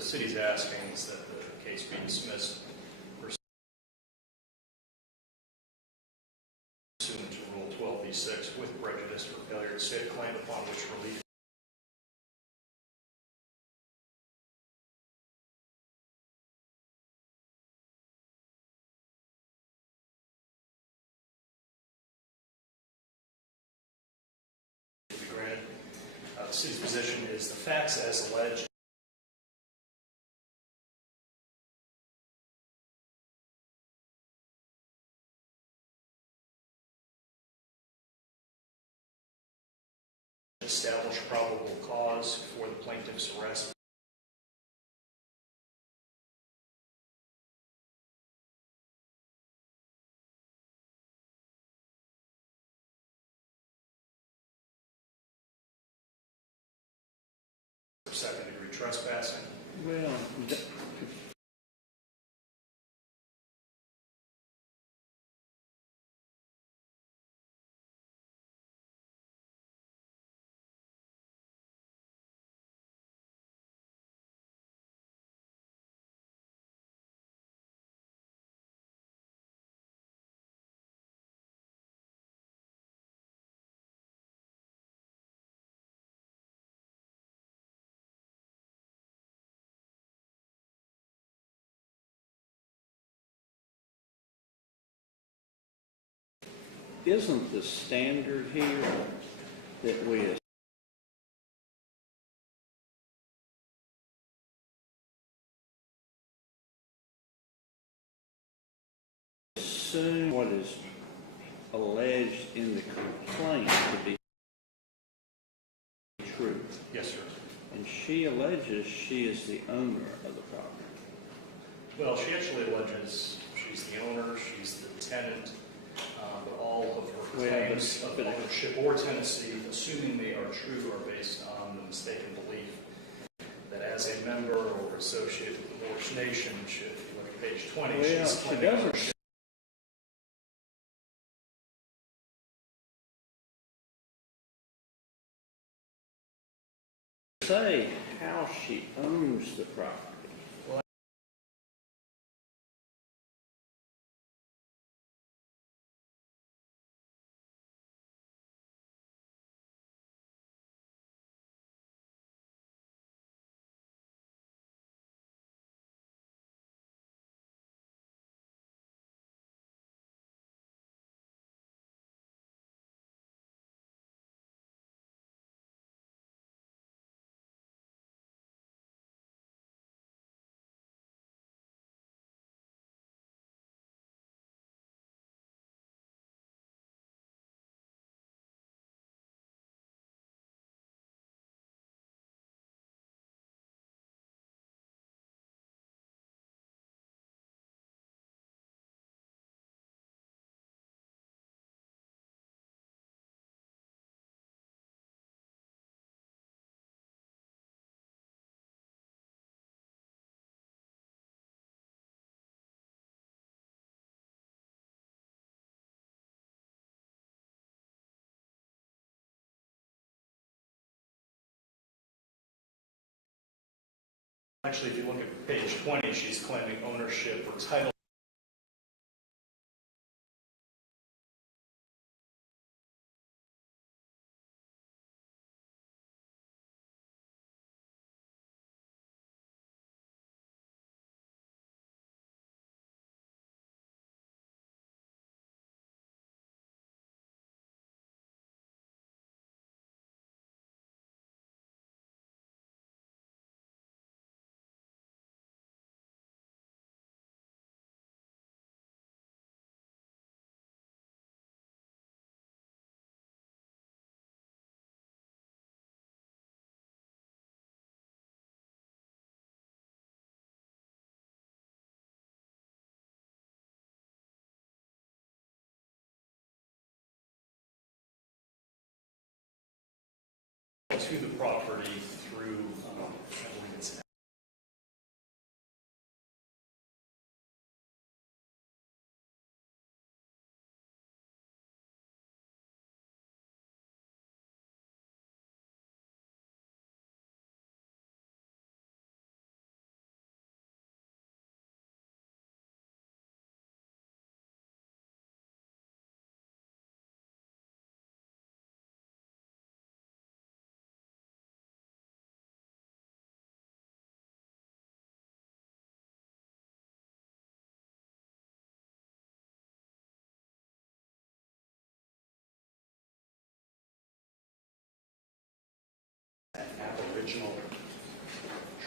the city's asking is that the case be dismissed pursuant to Rule 12b-6 with prejudice for failure to state a claim upon which relief to be granted. The city's position is the facts as alleged establish probable cause for the plaintiff's arrest. For second-degree trespassing. Well, isn't the standard here that we assume what is alleged in the complaint to be true? Yes, sir. And she alleges she is the owner of the property. Well, she actually alleges she's the owner, she's the tenant, but all of her claims of ownership or tenancy, assuming they are true, are based on the mistaken belief that as a member or associate with the Moorish nation, if you look at page 20, Well, she's she claiming doesn't ownership. say how she owns the property. Actually, if you look at page 20, she's claiming ownership or title to the property through, I believe it's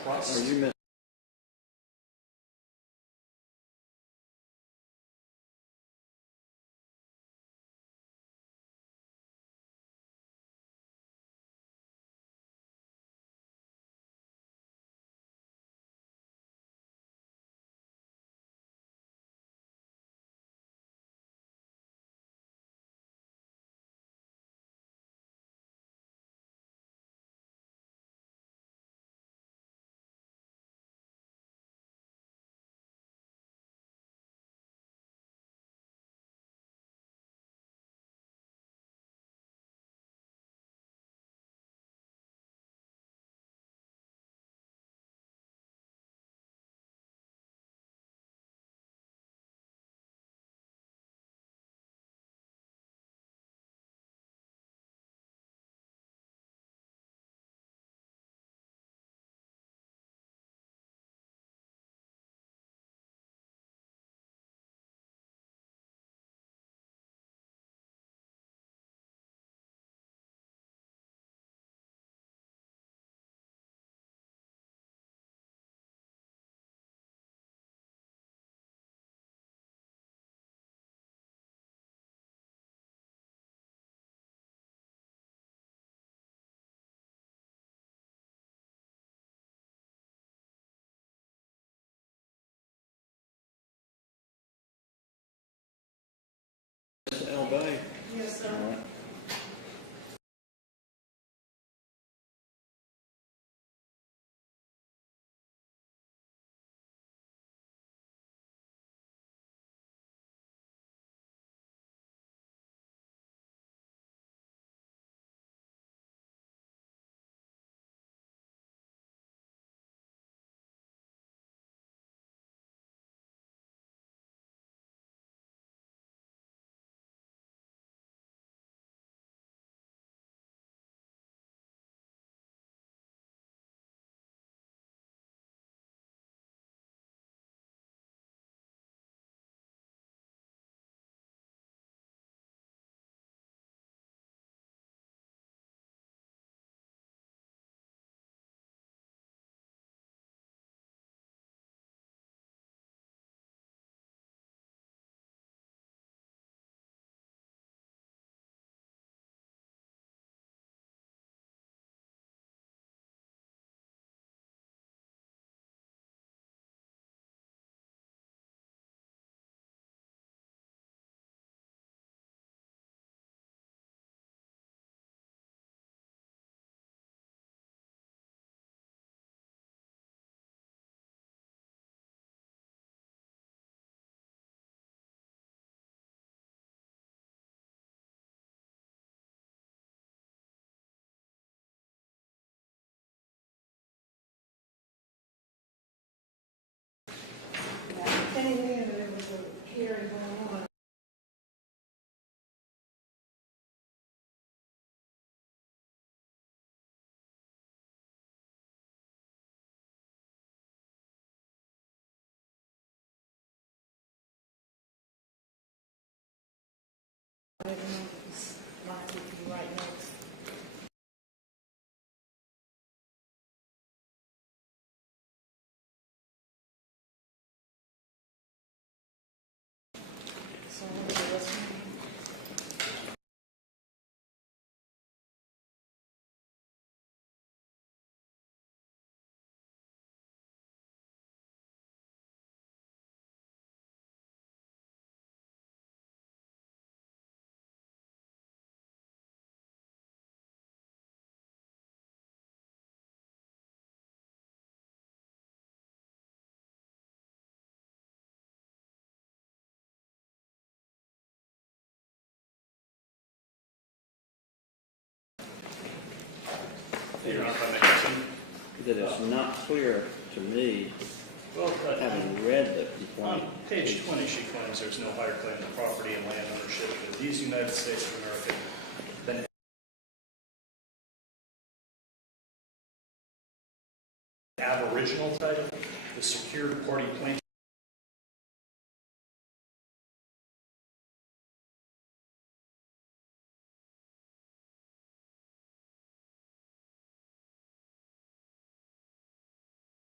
trust. Are you El Bey? Yes, sir. All right. Anything that there was a hearing going on. I didn't know it was likely to be right next. So what was the rest of it? Your Honor, if I may continue. That it's not clear to me, Well, having read the on complaint. page 20, she claims there's no higher claim to property and land ownership of these United States of America than aboriginal title, the secured party plaintiff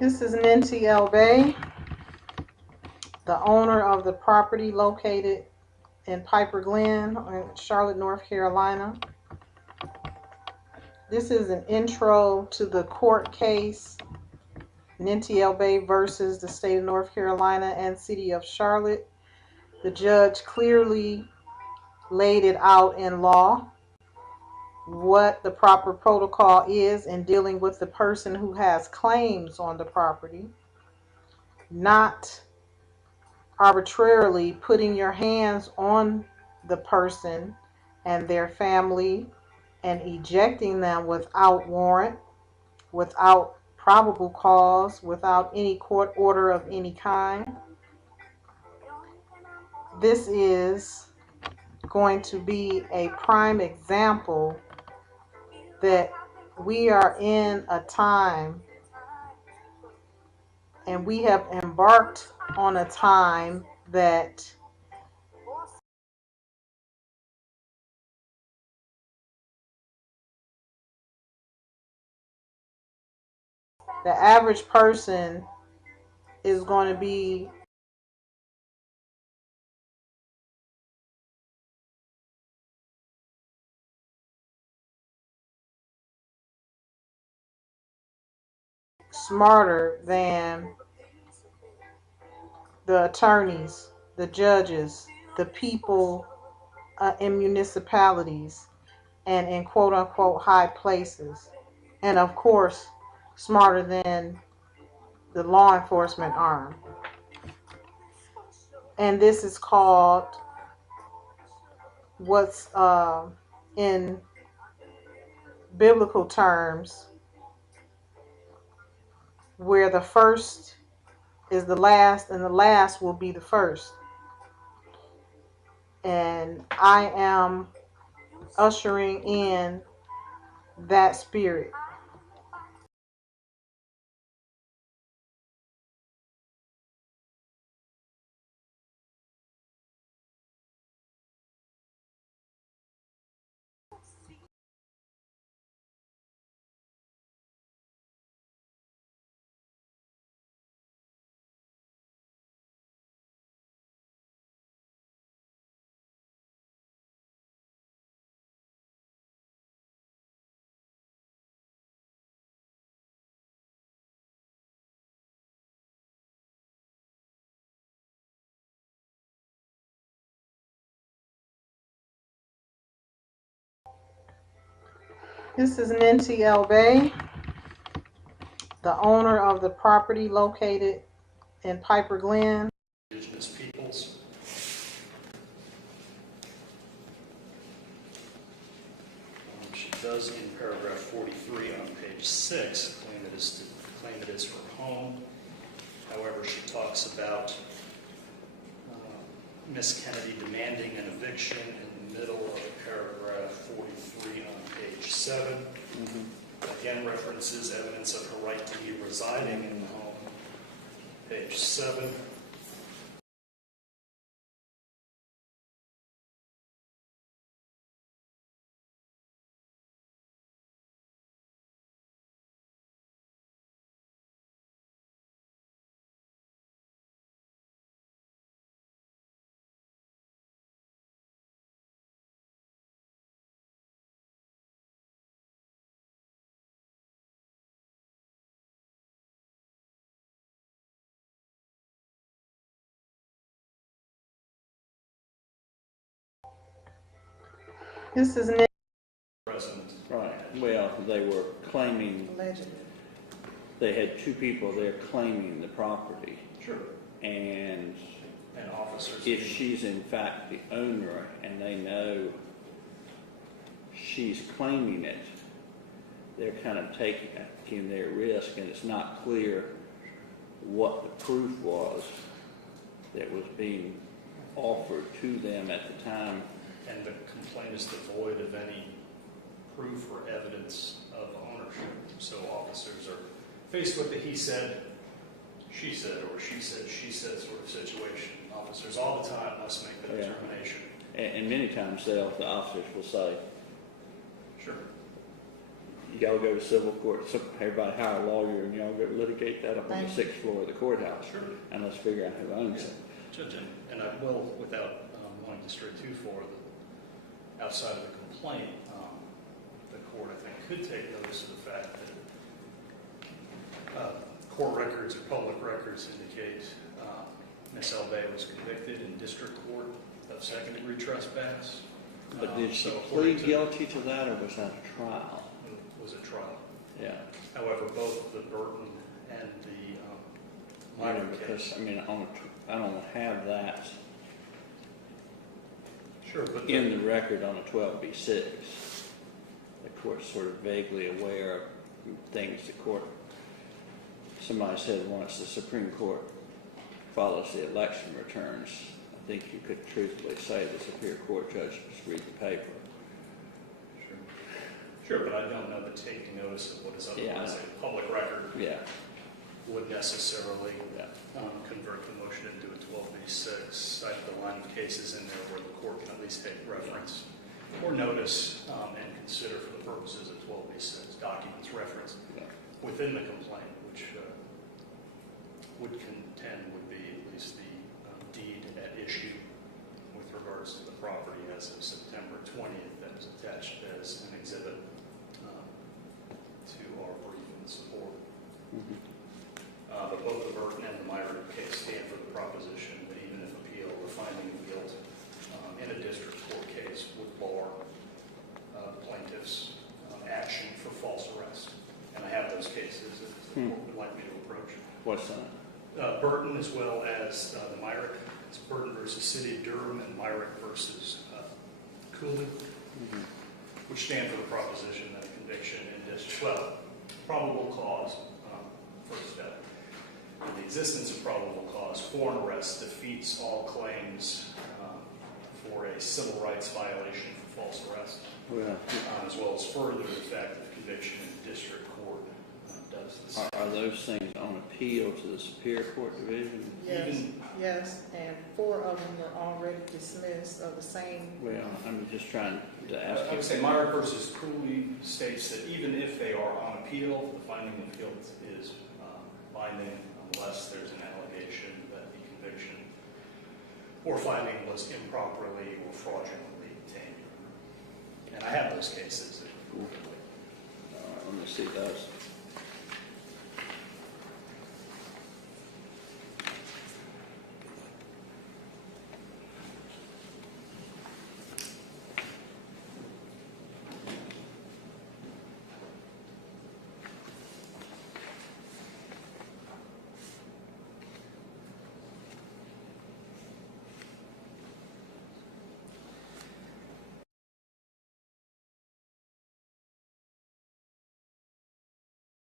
This is Ninti El Bey, the owner of the property located in Piper Glen, Charlotte, North Carolina. This is an intro to the court case, Ninti El Bey versus the state of North Carolina and city of Charlotte. The judge clearly laid it out in law what the proper protocol is in dealing with the person who has claims on the property, not arbitrarily putting your hands on the person and their family and ejecting them without warrant, without probable cause, without any court order of any kind. This is going to be a prime example that we are in a time, and we have embarked on a time that the average person is going to be smarter than the attorneys, the judges, the people in municipalities and in quote unquote high places. And of course, smarter than the law enforcement arm. And this is called what's in biblical terms, where the first is the last and the last will be the first. And I am ushering in that spirit. This is Ninti El Bey, the owner of the property located in Piper Glen. Indigenous peoples. She does in paragraph 43 on page 6 claim it is her home. However, she talks about Miss Kennedy demanding an eviction in the middle of paragraph 43 on page 7. Again, references evidence of her right to be residing in the home. Page 7. This is Present. Right, well, they were claiming, allegedly. they had two people there claiming the property. Sure. And Officers. if she's in fact the owner and they know she's claiming it, they're kind of taking their risk, and it's not clear what the proof was that was being offered to them at the time. And the complaint is devoid of any proof or evidence of ownership. So officers are faced with the he said, she said, or she said sort of situation. Officers all the time must make the determination. And many times the officers will say, sure. y'all go to civil court, so everybody hire a lawyer and y'all go litigate that up on the Thank you. 6th floor of the courthouse. Sure. And let's figure out who owns it. Judge, and I will, without wanting to stray too far, outside of the complaint, the court, I think, could take notice of the fact that court records or public records indicate Ms. El Bey was convicted in district court of second-degree trespass. But did she So according plead to- guilty to that, or was that a trial? Was a trial. Yeah. However, both the Burton and the Yeah, minor because, case. I mean, I don't have that Sure, but in the record on a 12b6. The court's sort of vaguely aware of things the court, somebody said once the Supreme Court follows the election returns, I think you could truthfully say the Superior Court judge just read the paper. Sure, but I don't know that taking notice of what is otherwise a public record Yeah, would necessarily yeah. convert the motion into a 12b6. I have the line of cases in there where the court can at least take reference or notice and consider for the purposes of 12b6 documents referenced Yeah. within the complaint, which would contend would be at least the deed at issue with regards to the property as of September 20th that was attached as an exhibit to our brief in support. Mhm. But both the Burton and the Myrick case stand for the proposition that even if appeal or finding of guilt in a district court case would bar plaintiff's action for false arrest. And I have those cases that the court would like me to approach. What's that? Burton as well as the Myrick. It's Burton versus City of Durham and Myrick versus Cooley, Mhm. which stand for the proposition that a conviction in district, well, probable cause, first step. The existence of probable cause for an arrest defeats all claims for a civil rights violation for false arrest, Well, as well as further the fact that conviction in district court does this. are those things on appeal to the Superior Court Division? Yes, yes, and 4 of them were already dismissed of the same. Well, I'm just trying to ask I would say Myrick versus Cooley states that even if they are on appeal, the finding of guilt is binding unless there's an allegation that the conviction or finding was improperly or fraudulently obtained. And I have those cases. All right, let me see those.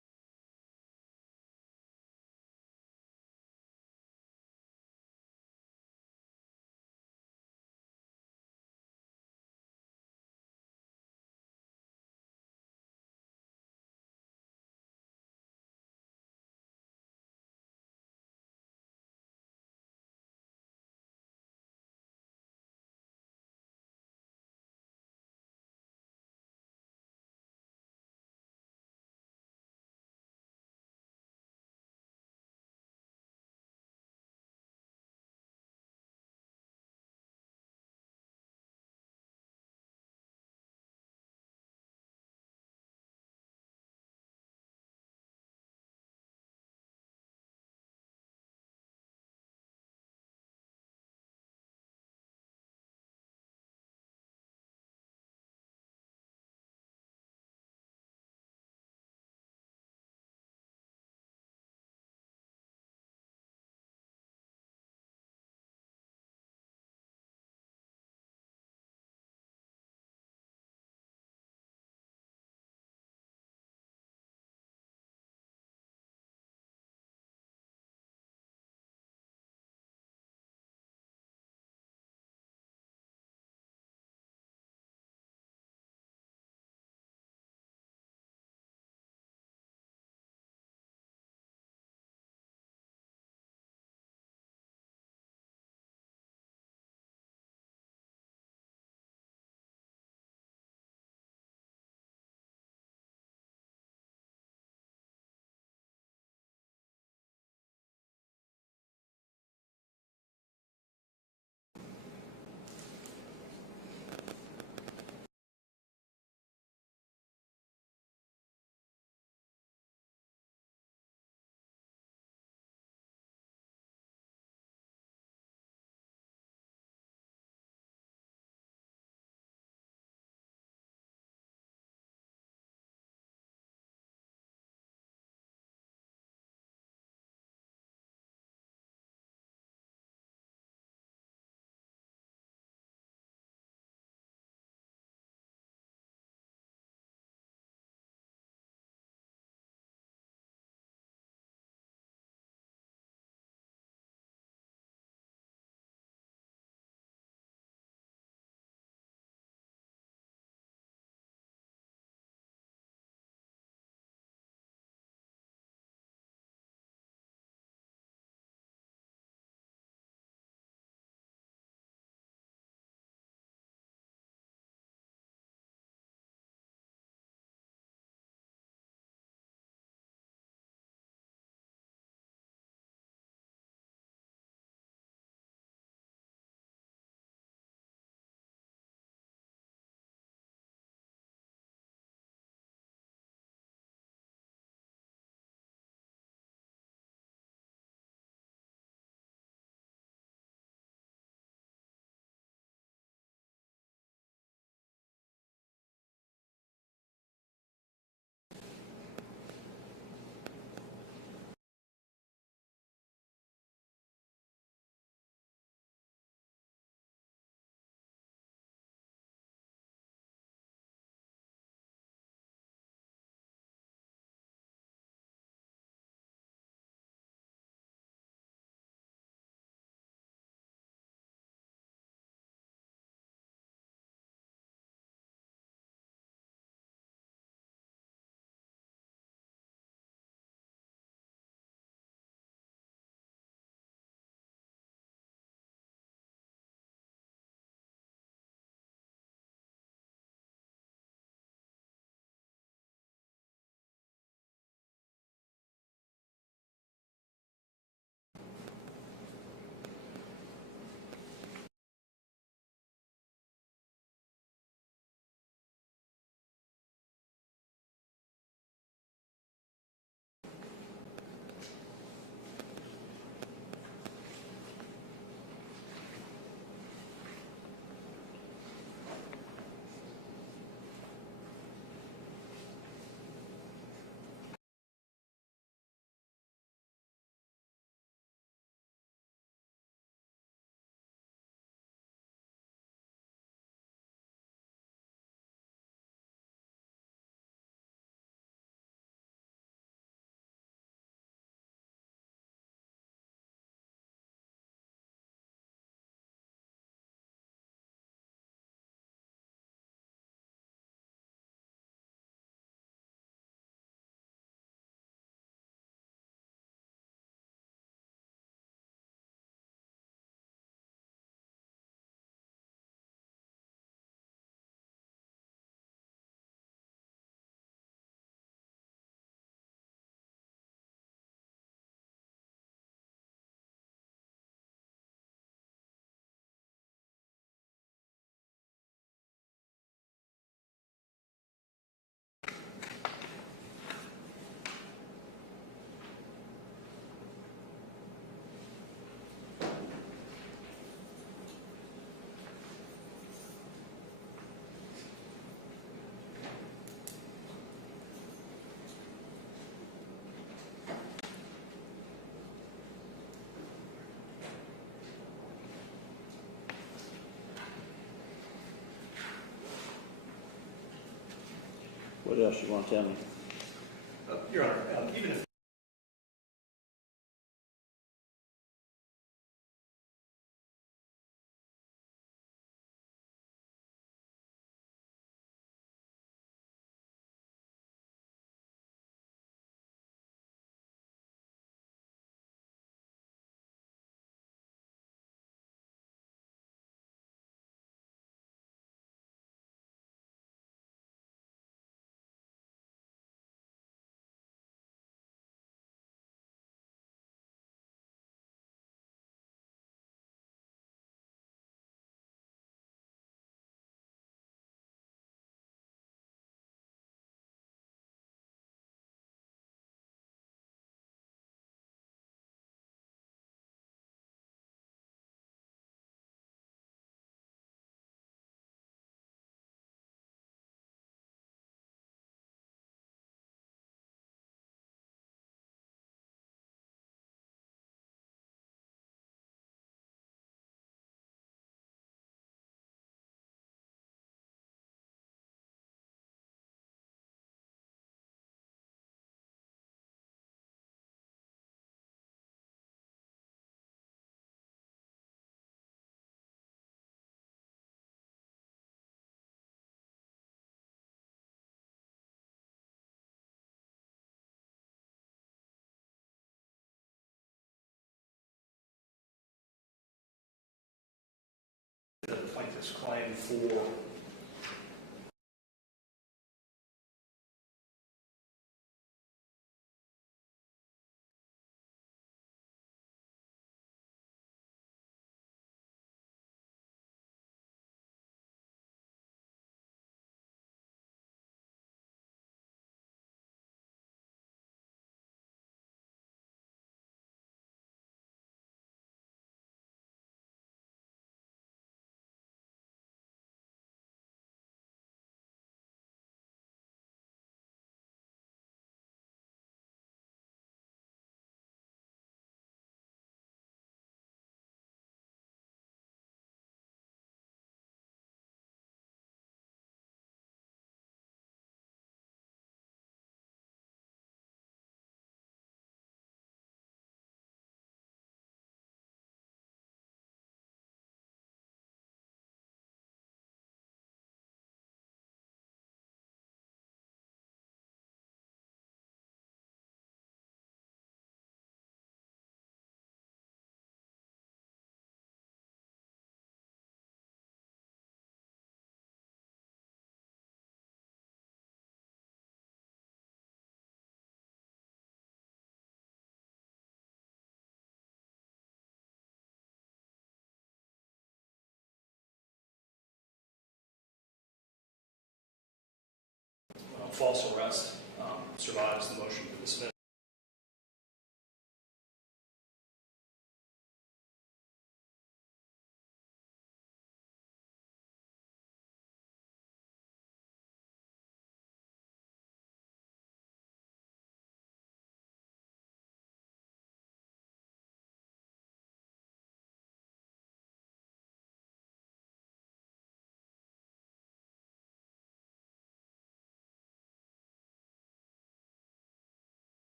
What else you want to tell me? Your Honor, even if the plaintiff's claim for false arrest survives the motion to dismiss.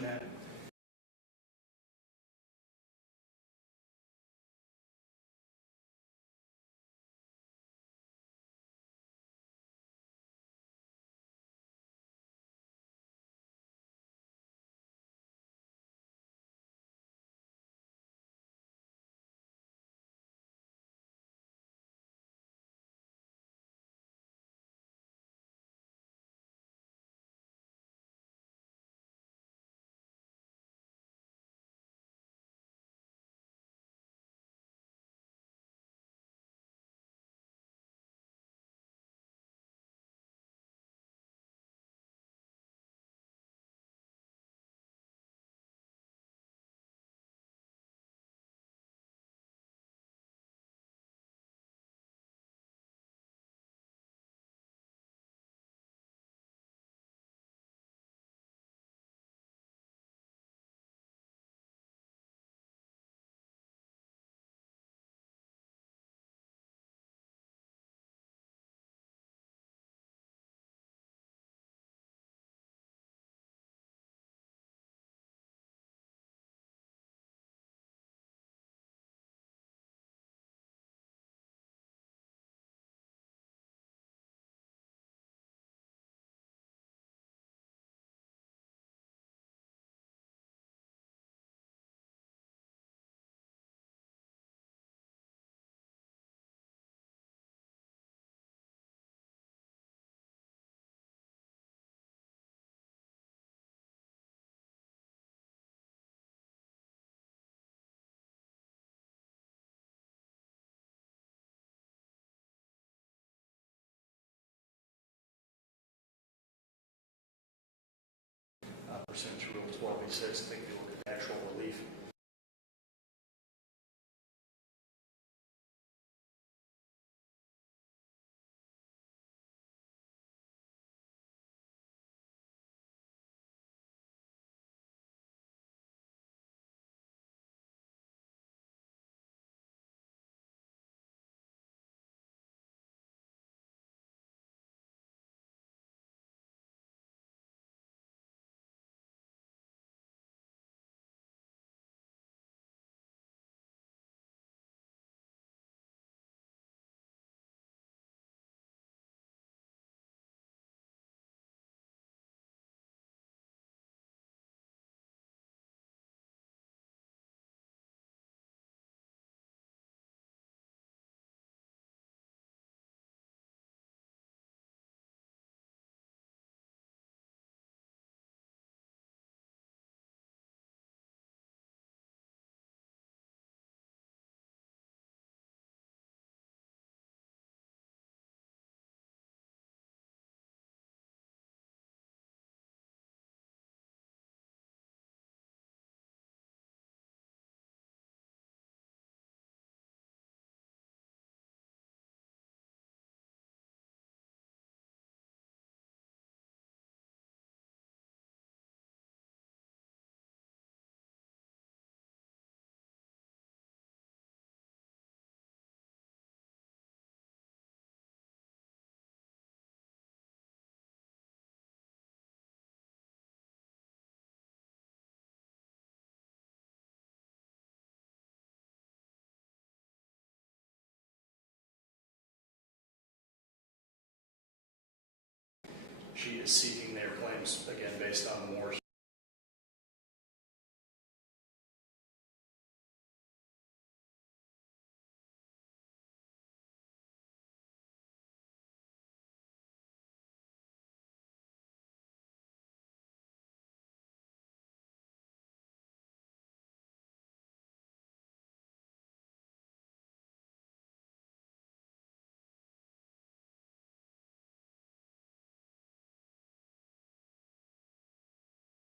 question that. Pursuant to Rule 12B6, I think if you look at actual relief, she is seeking their claims, again, based on Moore's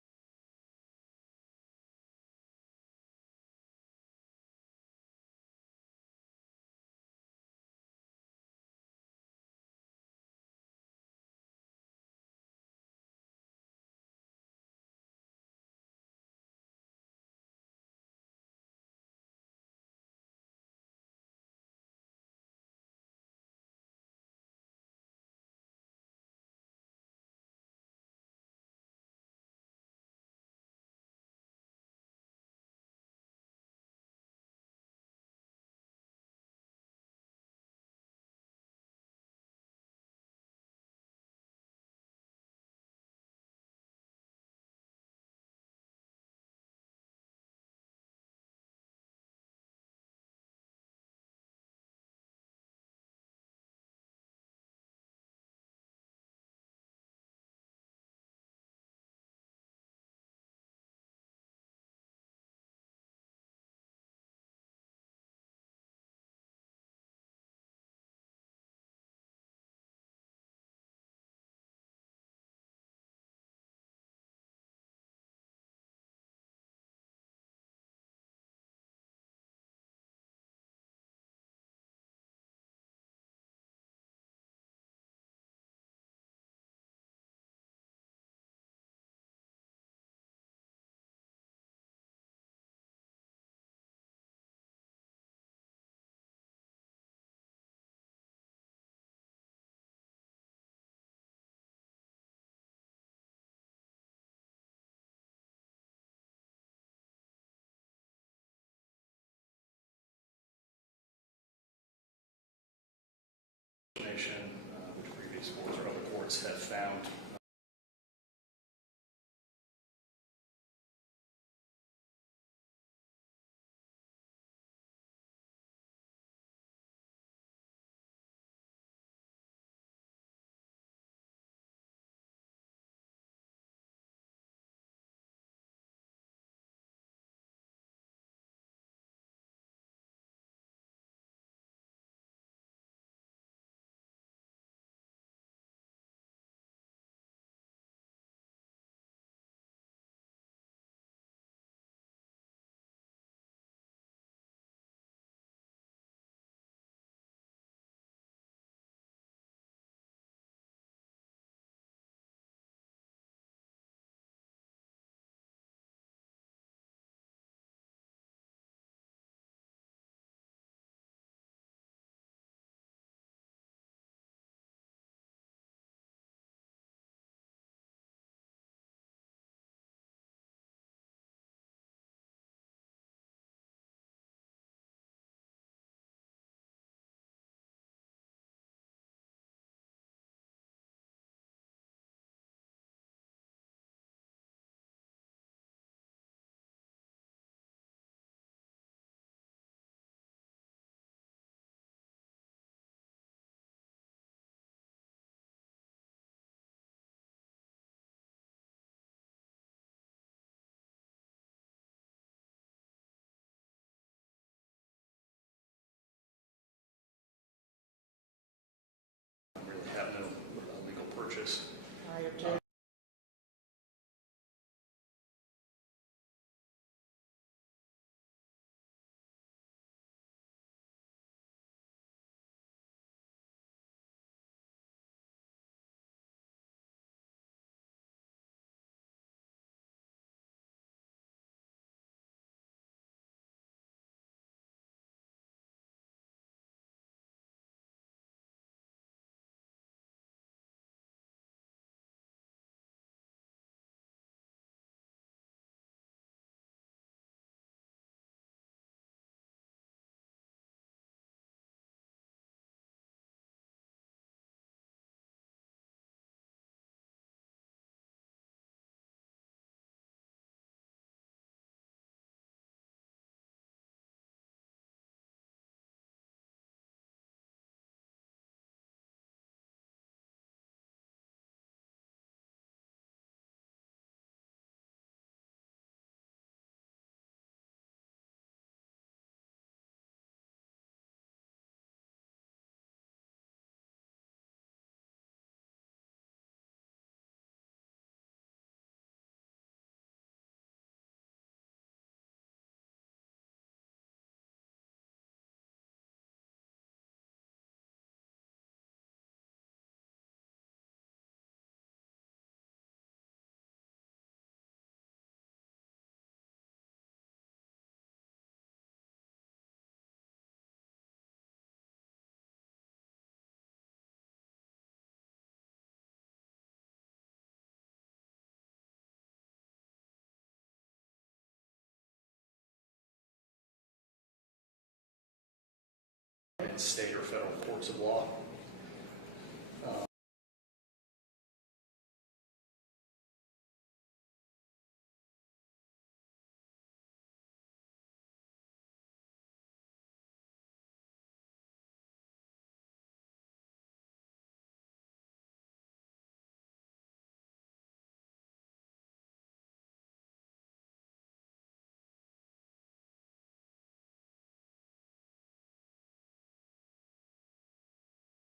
which previous courts or other courts have found. Really have no legal purchase. I object. In state or federal courts of law.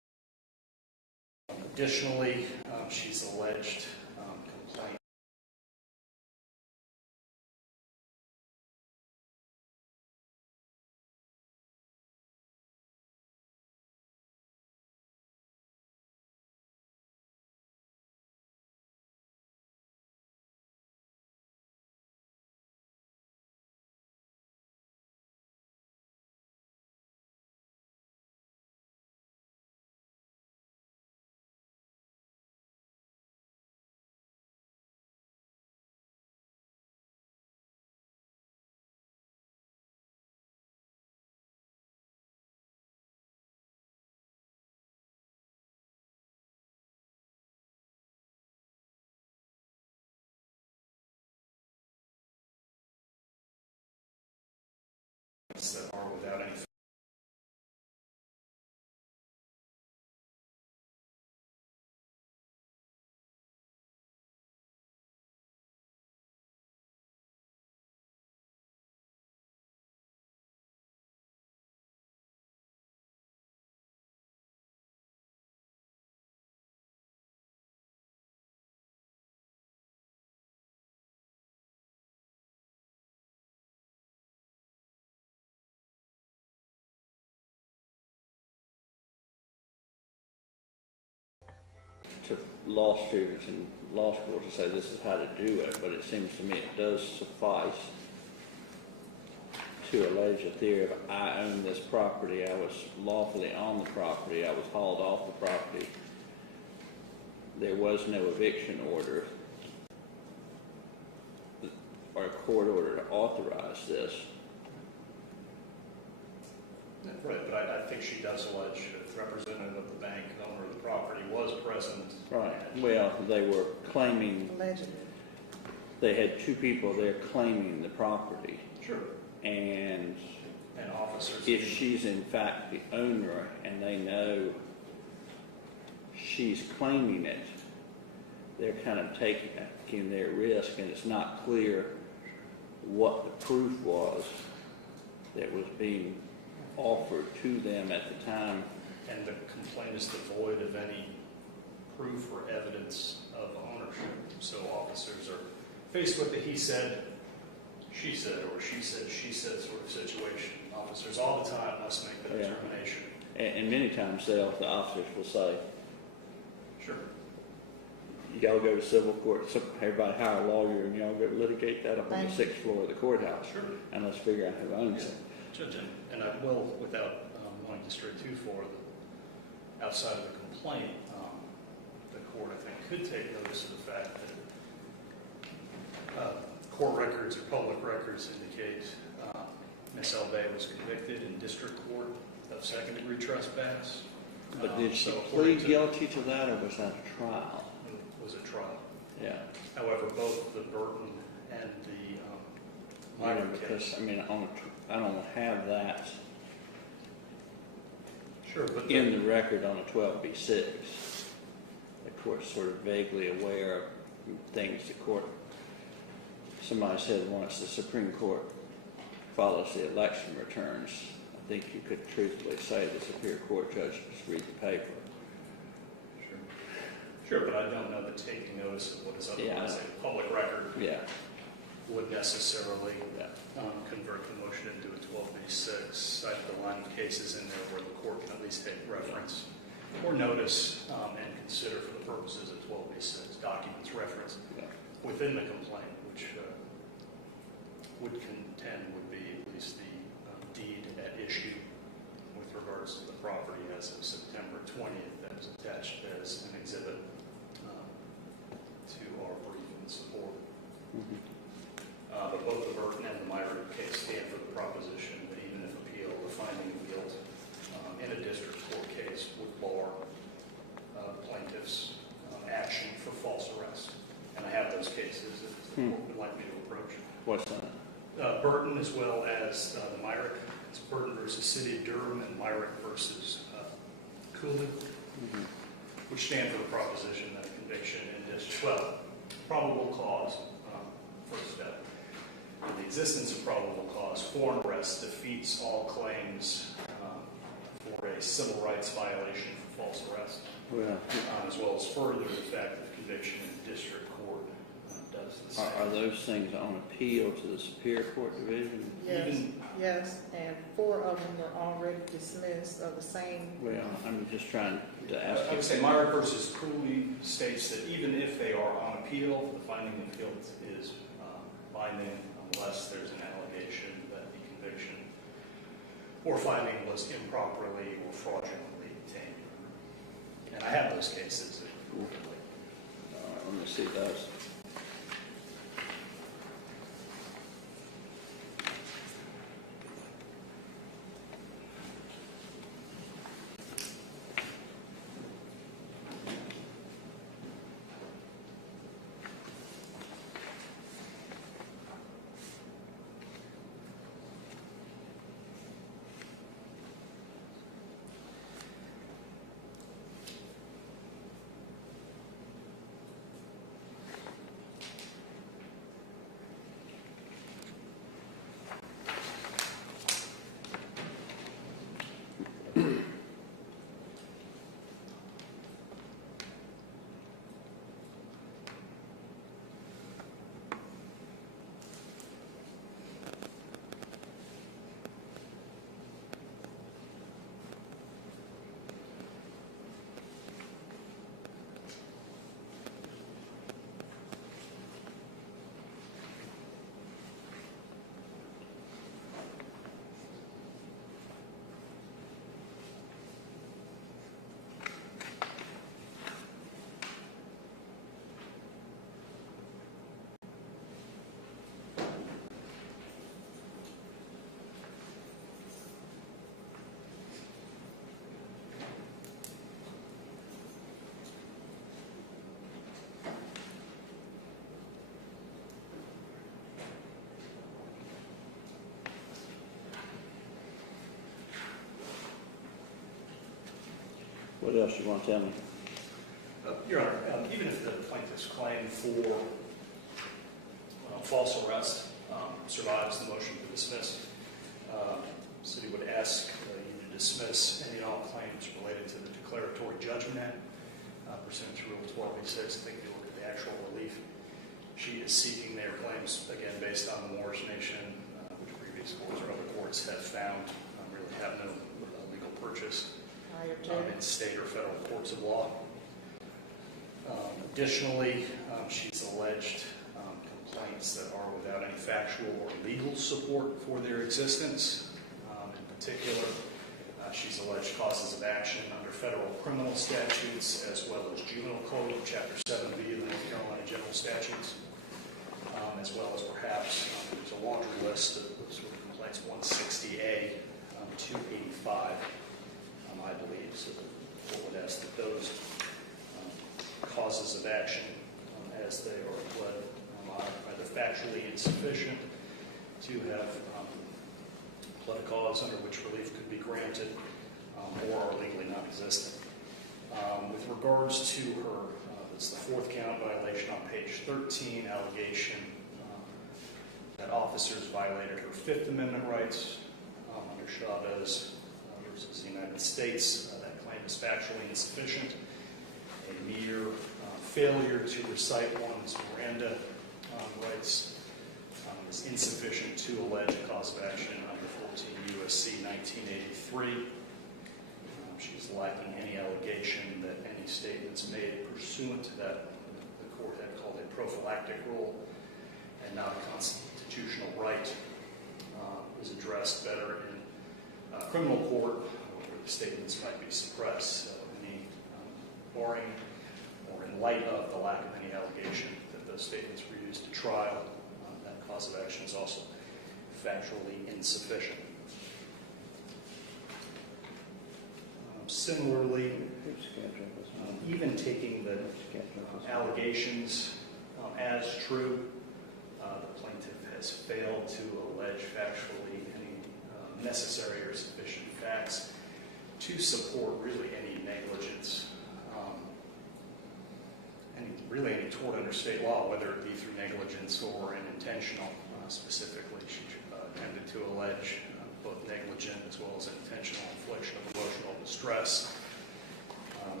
Additionally, she's alleged complaint that are without any to law students in law school to say this is how to do it, but it seems to me it does suffice to allege a theory of I own this property, I was lawfully on the property, I was hauled off the property, there was no eviction order or a court order to authorize this. Right, but I think she does allege a representative of the bank, the owner of the property, was present. Right. Well, they were claiming, Allegedly. they had two people there claiming the property. Sure. And Officers. if she's in fact the owner and they know she's claiming it, they're kind of taking their risk, and it's not clear what the proof was that was being offered to them at the time. And the complaint is devoid of any proof or evidence of ownership. So officers are faced with the he said, she said, or she said, she said sort of situation. Officers all the time must make that determination. And many times the officers will say, Sure. you gotta go to civil court, so everybody hire a lawyer and y'all go litigate that up on the 6th floor of the courthouse. Sure. And let's figure out who owns it. Judge, and I will, without wanting to stray too far, outside of the complaint, the court, I think, could take notice of the fact that court records or public records indicate Ms. El Bey was convicted in district court of second-degree trespass. But did she so plead guilty to that, or was that a trial? It was a trial. Yeah. However, both the Burton and the Yeah, Myron because, case. I mean, I don't have that Sure, but in the record on a 12B6. The court's sort of vaguely aware of things the court, somebody said once, the Supreme Court follows the election returns. I think you could truthfully say the Superior Court judge just read the paper. Sure, but I don't know that taking notice of what is otherwise a public record Yeah. would necessarily convert the motion into a 12B6. I have a line of cases in there where the court can at least take reference or notice and consider for the purposes of 12B6 documents referenced within the complaint, which would contend would be at least the deed at issue with regards to the property as of September 20th that was attached as an exhibit to our brief in support. But both the Burton and the Myron case stand for the proposition that even if appealed, the finding of guilt in a district court case would bar plaintiff's action for false arrest. And I have those cases if the court would like me to approach. What's that? Burton as well as the Myrick. It's Burton versus City of Durham and Myrick versus Cooley, which stand for the proposition that a conviction in district, well, probable cause, first step. In the existence of probable cause for an arrest defeats all claims for a civil rights violation for false arrest. Well, as well as further the fact that conviction in district court does the same. are those things on appeal to the Superior Court Division? Yes, Even- yes, and 4 of them are already dismissed of the same. Well, I'm just trying to ask I you. would say Myrick versus Cooley states that even if they are on appeal, the finding of guilt is binding unless there's an allegation that the conviction or finding was improperly or fraudulently obtained. And I have those cases. Let me see those. What else you want to tell me? Your Honor, even if the plaintiff's claim for false arrest survives the motion to dismiss, the city would ask you to dismiss any and all claims related to the Declaratory Judgment Act pursuant to Rule 12b-6. I think if you look at the actual relief, she is seeking their claims, again, based on the Moorish Nation, which previous courts or other courts have found really have no legal purchase in state or federal courts of law. Additionally, she's alleged complaints that are without any factual or legal support for their existence. In particular, she's alleged causes of action under federal criminal statutes as well as Juvenile Code, Chapter 7B of the North Carolina General Statutes, as well as perhaps there's a laundry list of sort of complaints, 160A, 285. I believe, so the court would ask that those causes of action, as they are pled, are either factually insufficient to have pled a cause under which relief could be granted, or are legally non-existent. With regards to her, it's the 4th count violation on page 13, allegation that officers violated her 5th Amendment rights under Chavez versus the United States. That claim is factually insufficient. A mere failure to recite one's Miranda rights is insufficient to allege a cause of action under 14 U.S.C. 1983. She's lacking any allegation that any statements made pursuant to that the court had called a prophylactic rule and not a constitutional right is addressed better in criminal court, where the statements might be suppressed. So any barring or in light of the lack of any allegation that those statements were used to trial, that cause of action is also factually insufficient. Similarly, even taking the allegations as true, the plaintiff has failed to allege factually any necessary or sufficient facts to support really any negligence, any tort under state law, whether it be through negligence or an intentional. Specifically, she tended to allege both negligent as well as intentional infliction of emotional distress.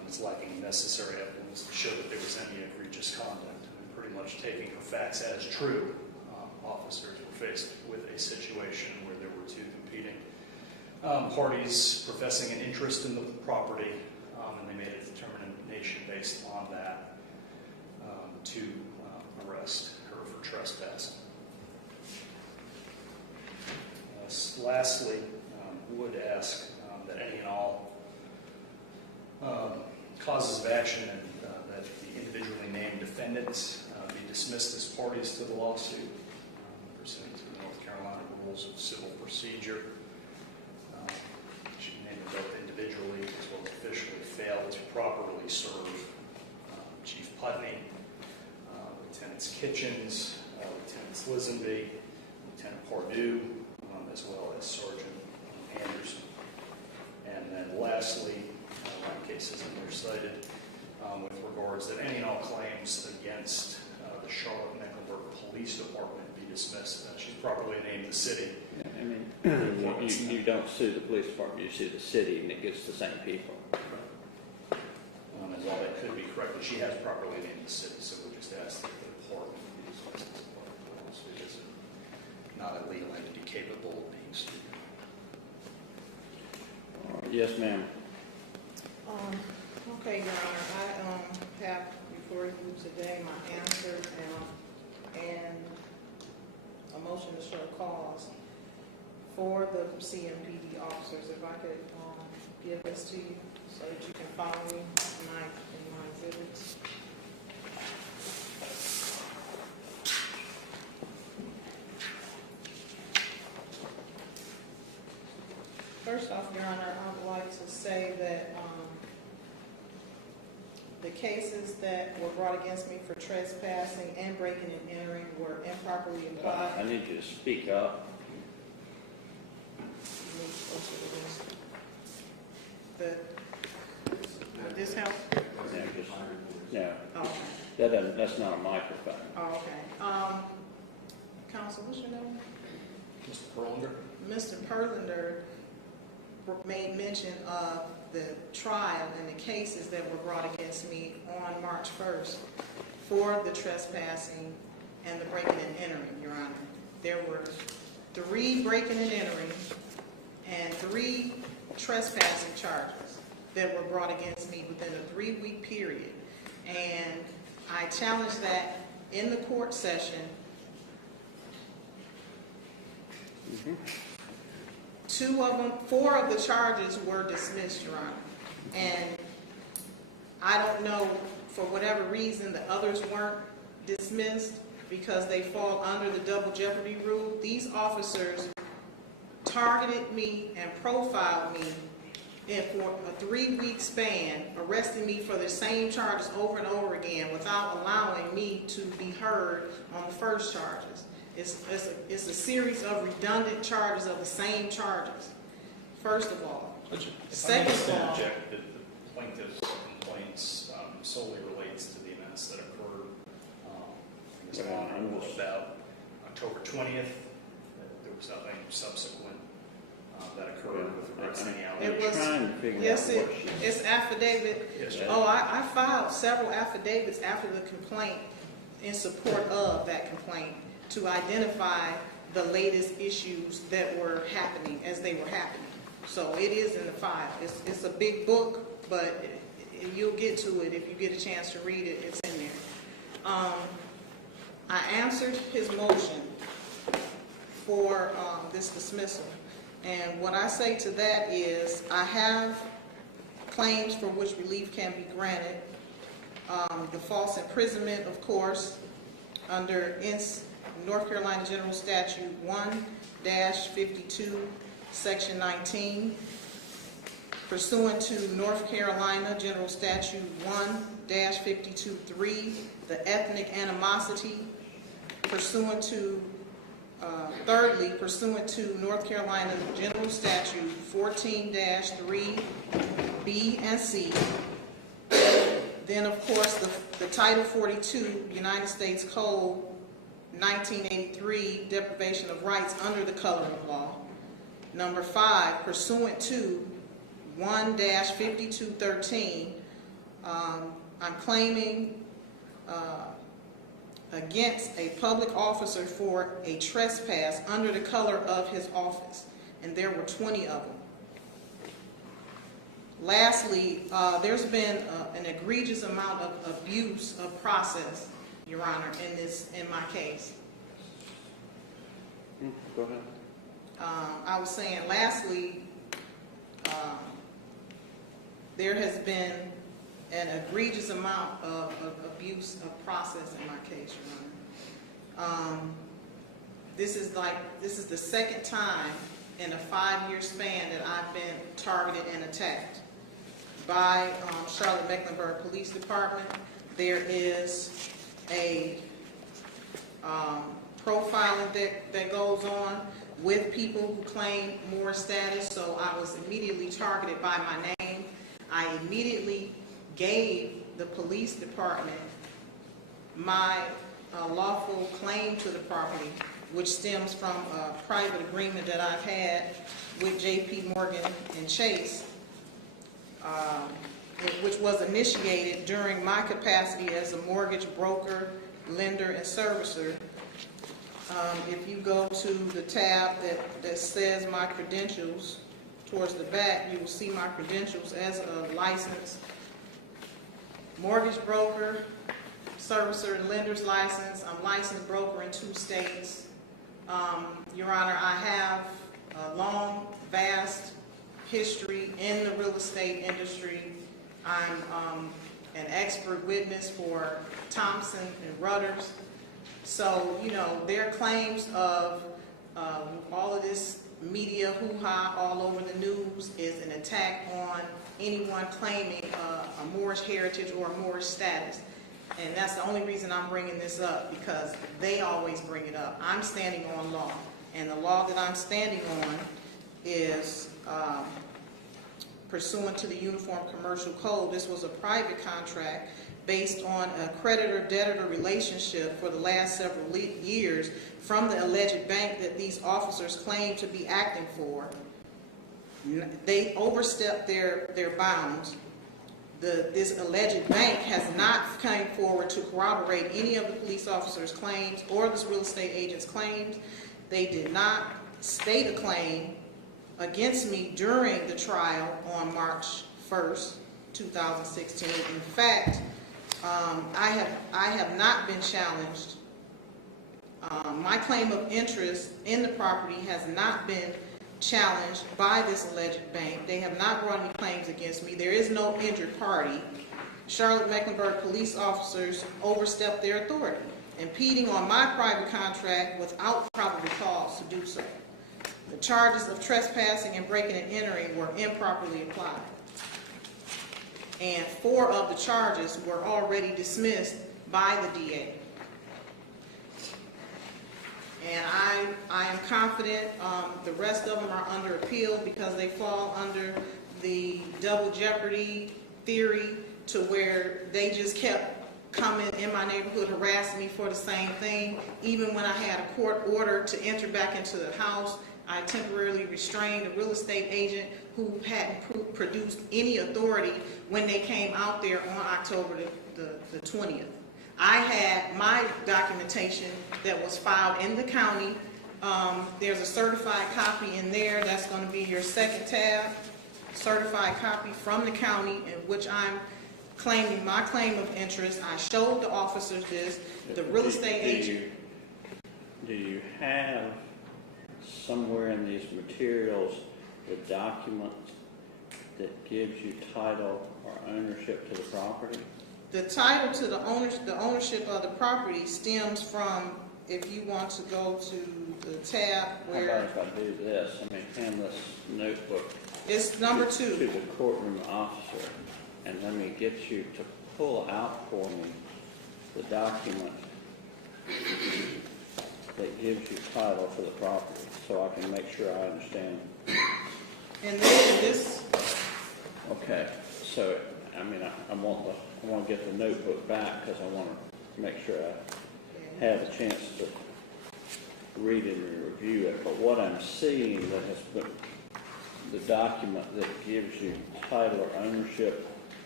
is lacking necessary evidence to show that there was any egregious conduct. And pretty much taking her facts as true, officers were faced with a situation where there were two competing parties professing an interest in the property, and they made a determination based on that to arrest her for trespassing. Lastly, would ask that any and all causes of action and that the individually named defendants be dismissed as parties to the lawsuit pursuant to the North Carolina Rules of Civil Procedure. She named them both individually as well as officially failed to properly serve Chief Putney, Lieutenants Kitchens, Lieutenants Lisenby, Lieutenant Pardue, as well as Sergeant Anderson. And then lastly, line cases that were cited with regards that any and all claims against the Charlotte-Mecklenburg Police Department be dismissed. She's properly named the city. I mean, you don't sue the police department, you sue the city, and it gets the same people. And while that could be correct, but she has properly named the city, so we just ask that the department be dismissed as part of the lawsuit. It's not a legal entity capable of being sued. Yes, ma'am. Okay, Your Honor, I have before you today my answer and a motion to show cause for the CMPD officers. If I could give this to you so that you can follow me in my exhibits. First off, Your Honor, I would like to say that the cases that were brought against me for trespassing and breaking and entering were improperly applied. I need you to speak up. This help? No, Oh, that's not a microphone. oh, okay. Counsel, what's your name? Mr. Perlinger? Mr. Perlinger made mention of the trial and the cases that were brought against me on March 1st for the trespassing and the breaking and entering, Your Honor. There were 3 breaking and entering and 3 trespassing charges that were brought against me within a 3-week period. And I challenged that in the court session. 4 of the charges were dismissed, Your Honor. And I don't know, for whatever reason, the others weren't dismissed because they fall under the double jeopardy rule. These officers targeted me and profiled me for a 3-week span, arresting me for the same charges over and over again without allowing me to be heard on the first charges. It's a series of redundant charges of the same charges, first of all. Second of all, the plaintiff's complaints solely relates to the events that occurred on about October 20th. There was nothing subsequent that occurred with regards to any allegations. It's affidavit. Yes, I filed several affidavits after the complaint in support of that complaint to identify the latest issues that were happening as they were happening. So it is in the file. It's a big book, but you'll get to it if you get a chance to read it. It's in there. I answered his motion for this dismissal. And what I say to that is I have claims for which relief can be granted. The false imprisonment, of course, under North Carolina General Statute 1-52, Section 19, pursuant to North Carolina General Statute 1-52-3, the ethnic animosity, pursuant to thirdly, pursuant to North Carolina General Statute 14-3, B and C. Then, of course, the Title 42, United States Code 1983, deprivation of rights under the coloring law. Number 5, pursuant to 1-5213, I'm claiming against a public officer for a trespass under the color of his office, and there were 20 of them. Lastly, there's been an egregious amount of abuse of process, Your Honor, in my case. Go ahead. I was saying, lastly, there has been an egregious amount of abuse of process in my case, Your Honor. This is the second time in a 5-year span that I've been targeted and attacked by Charlotte-Mecklenburg Police Department. There is a profiling that goes on with people who claim more status, so I was immediately targeted by my name. I immediately gave the police department my lawful claim to the property, which stems from a private agreement that I've had with J.P. Morgan and Chase, which was initiated during my capacity as a mortgage broker, lender, and servicer. If you go to the tab that says my credentials, towards the back, you will see my credentials as a licensed mortgage broker, servicer, and lender's license. I'm licensed broker in 2 states. Your Honor, I have a long, vast history in the real estate industry. I'm an expert witness for Thompson and Rudders. So, you know, their claims of all of this media hoo-ha all over the news is an attack on anyone claiming a Moorish heritage or a Moorish status. And that's the only reason I'm bringing this up, because they always bring it up. I'm standing on law, and the law that I'm standing on is pursuant to the Uniform Commercial Code. This was a private contract based on a creditor-debtor relationship for the last several years from the alleged bank that these officers claim to be acting for. They overstepped their bounds. This alleged bank has not come forward to corroborate any of the police officers' claims or this real estate agent's claims. They did not state a claim against me during the trial on March 1st, 2016. In fact, I have not been challenged. My claim of interest in the property has not been challenged by this alleged bank. They have not brought any claims against me. There is no injured party. Charlotte-Mecklenburg police officers overstepped their authority, impeding on my private contract without probable cause to do so. The charges of trespassing and breaking and entering were improperly applied. And 4 of the charges were already dismissed by the DA. And I am confident the rest of them are under appeal because they fall under the double jeopardy theory, to where they just kept coming in my neighborhood harassing me for the same thing. Even when I had a court order to enter back into the house, I temporarily restrained a real estate agent who hadn't produced any authority when they came out there on October the 20th. I had my documentation that was filed in the county. There's a certified copy in there. That's going to be your second tab. Certified copy from the county, in which I'm claiming my claim of interest. I showed the officers this. The real estate agent. Do you have somewhere in these materials the document that gives you title or ownership to the property? The title to the ownership of the property stems from, if you want to go to the tab where... How about if I do this? I mean, hand this notebook. It's number 2. To the courtroom officer, and let me get you to pull out for me the document that gives you title for the property, so I can make sure I understand. And then this... Okay, so, I mean, I want to get the notebook back because I want to make sure I have a chance to read it and review it. But what I'm seeing that has been the document that gives you title or ownership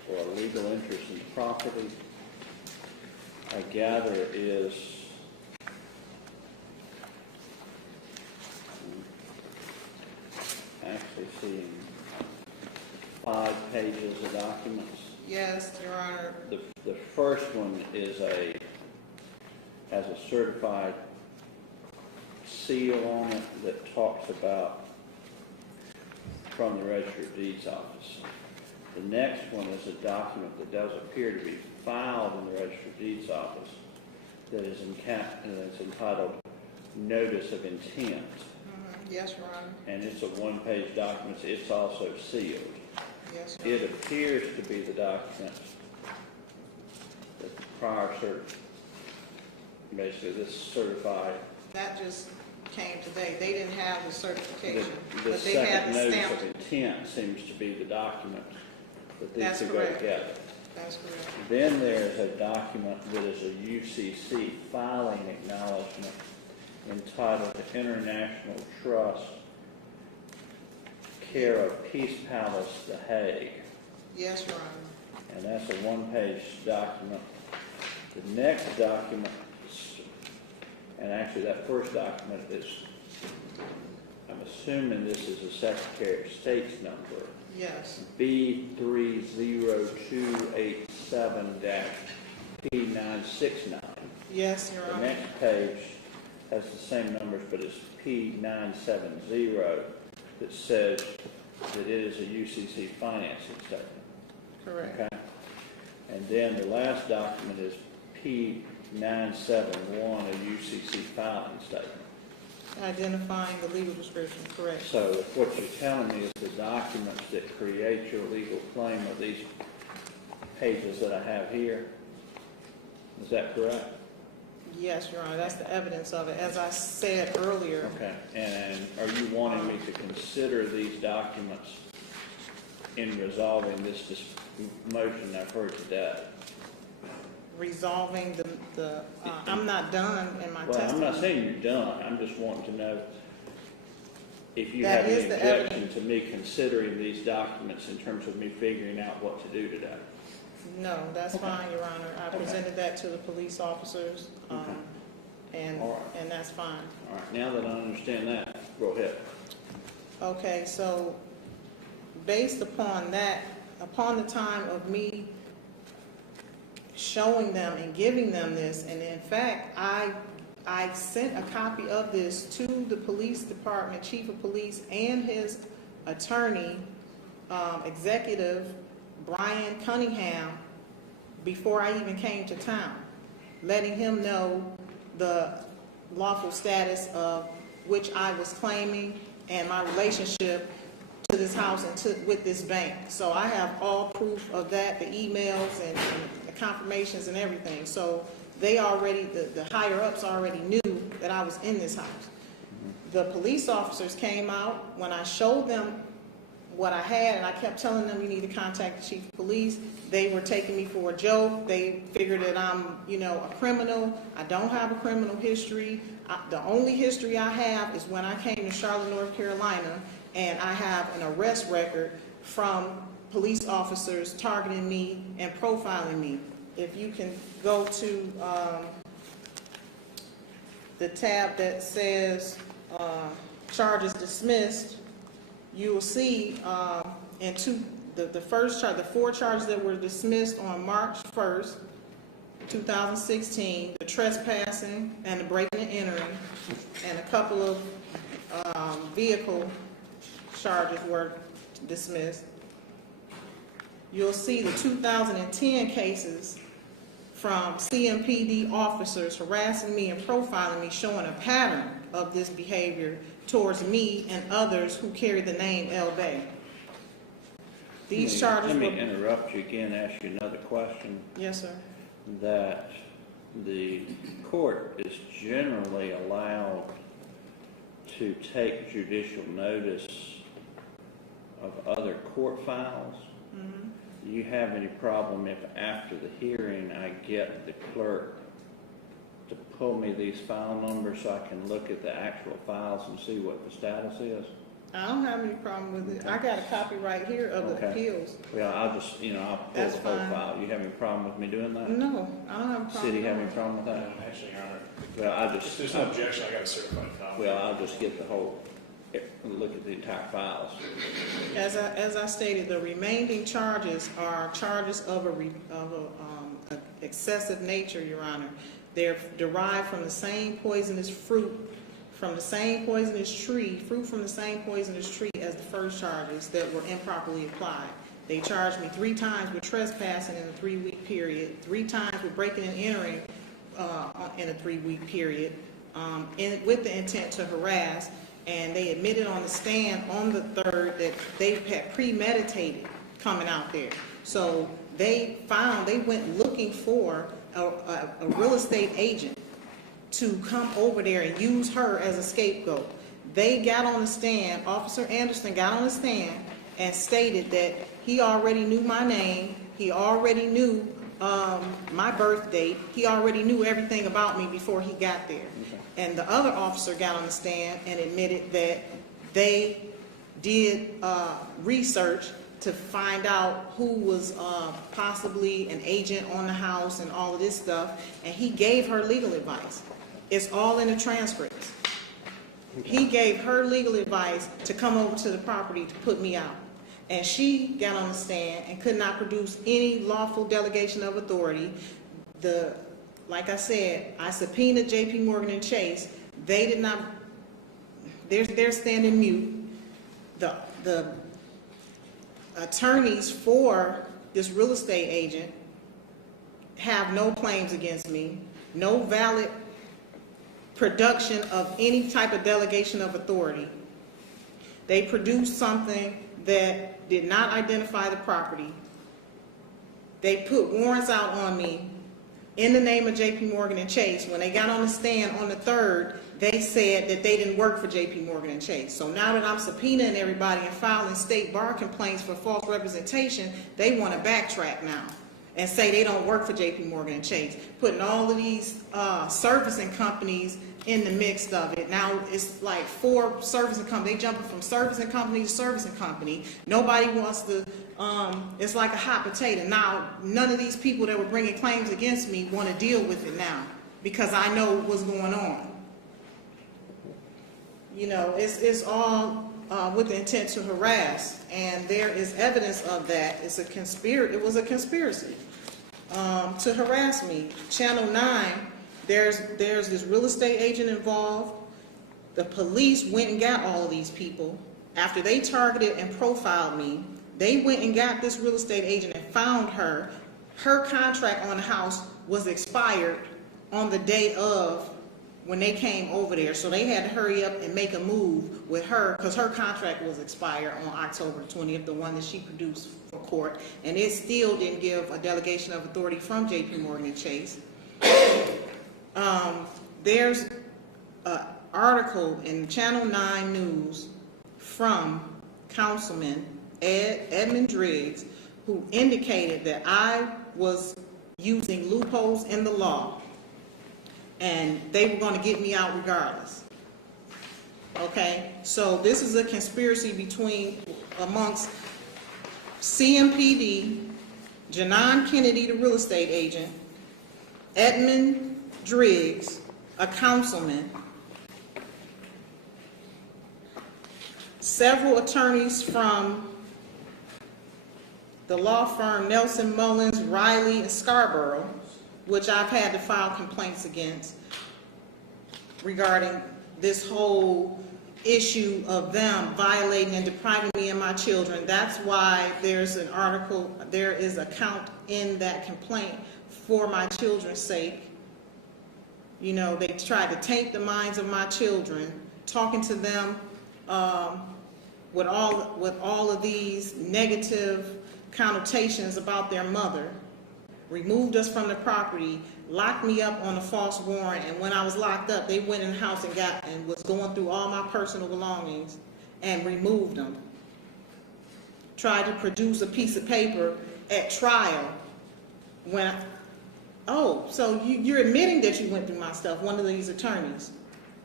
for a legal interest in property, I gather is actually seeing 5 pages of documents. Yes, Your Honor. The first one has a certified seal on it that talks about from the Register of Deeds office. The next one is a document that does appear to be filed in the Register of Deeds office that is entitled Notice of Intent. Yes, Your Honor. And it's a 1-page document. It's also sealed. Yes, Your Honor. It appears to be the document that the prior basically this certified. That just came today. They didn't have the certification, The but they had second the notice stamp. of intent seems to be the document that these That's two go correct. together. That's correct. Then there's a document that is a UCC filing acknowledgement entitled International Trust, care of Peace Palace, The Hague. Yes, Your Honor. And that's a 1-page document. The next document, and actually that first document is, I'm assuming this is a Secretary of State's number, Yes. B307-P969. Yes, Your The Honor. next page has the same numbers, but it's P970 that says that it is a UCC financing statement. Correct. Okay? And then the last document is P971, a UCC filing statement. Identifying the legal description, correct. So what you're telling me is the documents that create your legal claim are these pages that I have here. Is that correct? Yes, Your Honor, that's the evidence of it. As I said earlier, Okay. And are you wanting me to consider these documents in resolving this motion I've heard today? resolving I'm not done in my Well, I'm testimony. not saying you're done. I'm just wanting to know if you That have is any the objection to me considering these documents in terms of me figuring out what to do today. No, that's fine, Your Honor. I Okay. presented that to the police officers, Okay. and All right. and that's fine. All right, now that I understand that, go ahead. Okay, so based upon that, upon the time of me showing them and giving them this, and in fact, I sent a copy of this to the police department, chief of police, and his attorney, executive, Brian Cunningham, before I even came to town, letting him know the lawful status of which I was claiming and my relationship to this house and with this bank. So I have all proof of that, the emails and the confirmations and everything. So they already, the higher ups already knew that I was in this house. The police officers came out when I showed them what I had, and I kept telling them, you need to contact the chief of police. They were taking me for a joke. They figured that I'm, a criminal. I don't have a criminal history. The only history I have is when I came to Charlotte, North Carolina, and I have an arrest record from police officers targeting me and profiling me. If you can go to the tab that says charges dismissed, you will see the 4 charges that were dismissed on March 1st, 2016, the trespassing and the breaking and entering, and a couple of vehicle charges were dismissed. You'll see the 2010 cases from CMPD officers harassing me and profiling me, showing a pattern of this behavior towards me and others who carry the name El Bey. These charges Let me were... interrupt you again, ask you another question. Yes, sir. That the court is generally allowed to take judicial notice of other court files. Mm-hmm. Do you have any problem if after the hearing I get the clerk to pull me these file numbers so I can look at the actual files and see what the status is? I don't have any problem with it. I got a copy right here of the Okay. appeals. Well, I'll just, I'll pull That's the fine. profile. You have any problem with me doing that? No, I don't have a problem. City have any problem with that? Actually, Your Honor, Well, I'll if just, there's no objection, I got a certified copy. well, I'll just get the whole, look at the entire files. As I stated, the remaining charges are charges of a excessive nature, Your Honor. They're derived from the same poisonous fruit, from the same poisonous tree, fruit from the same poisonous tree as the first charges that were improperly applied. They charged me 3 times with trespassing in a 3-week period, 3 times with breaking and entering in a 3-week period, with the intent to harass. And they admitted on the stand on the 3rd that they had premeditated coming out there. So they went looking for a real estate agent to come over there and use her as a scapegoat. They got on the stand, Officer Anderson got on the stand and stated that he already knew my name, he already knew my birth date, he already knew everything about me before he got there. Okay. And the other officer got on the stand and admitted that they did research to find out who was possibly an agent on the house and all of this stuff, and he gave her legal advice. It's all in the transcripts. He gave her legal advice to come over to the property to put me out. And she got on the stand and could not produce any lawful delegation of authority. Like I said, I subpoenaed J.P. Morgan and Chase. They did not, they're standing mute. The attorneys for this real estate agent have no claims against me, no valid production of any type of delegation of authority. They produced something that did not identify the property. They put warrants out on me in the name of J.P. Morgan and Chase. When they got on the stand on the 3rd, they said that they didn't work for J.P. Morgan and Chase. So now that I'm subpoenaing everybody and filing state bar complaints for false representation, they want to backtrack now and say they don't work for J.P. Morgan and Chase, putting all of these servicing companies in the mix of it. Now it's like 4 servicing companies. They jumping from servicing company to servicing company. Nobody wants to, it's like a hot potato. Now, none of these people that were bringing claims against me want to deal with it now because I know what's going on. It's all with the intent to harass, and there is evidence of that. It was a conspiracy to harass me. Channel 9, there's this real estate agent involved. The police went and got all of these people. After they targeted and profiled me, they went and got this real estate agent and found her. Her contract on the house was expired on the day of when they came over there. So they had to hurry up and make a move with her because her contract was expired on October 20th, the one that she produced for court. And it still didn't give a delegation of authority from J.P. Morgan and Chase. There's an article in Channel 9 News from Councilman Edmund Driggs, who indicated that I was using loopholes in the law and they were going to get me out regardless. Okay, so this is a conspiracy amongst CMPD, Janan Kennedy, the real estate agent, Edmund Driggs, a councilman, several attorneys from the law firm Nelson Mullins, Riley, and Scarborough, which I've had to file complaints against regarding this whole issue of them violating and depriving me and my children. That's why there is a count in that complaint for my children's sake. They tried to taint the minds of my children, talking to them with all of these negative connotations about their mother, removed us from the property, locked me up on a false warrant, and when I was locked up, they went in the house and was going through all my personal belongings and removed them. Tried to produce a piece of paper at trial so you're admitting that you went through my stuff, one of these attorneys.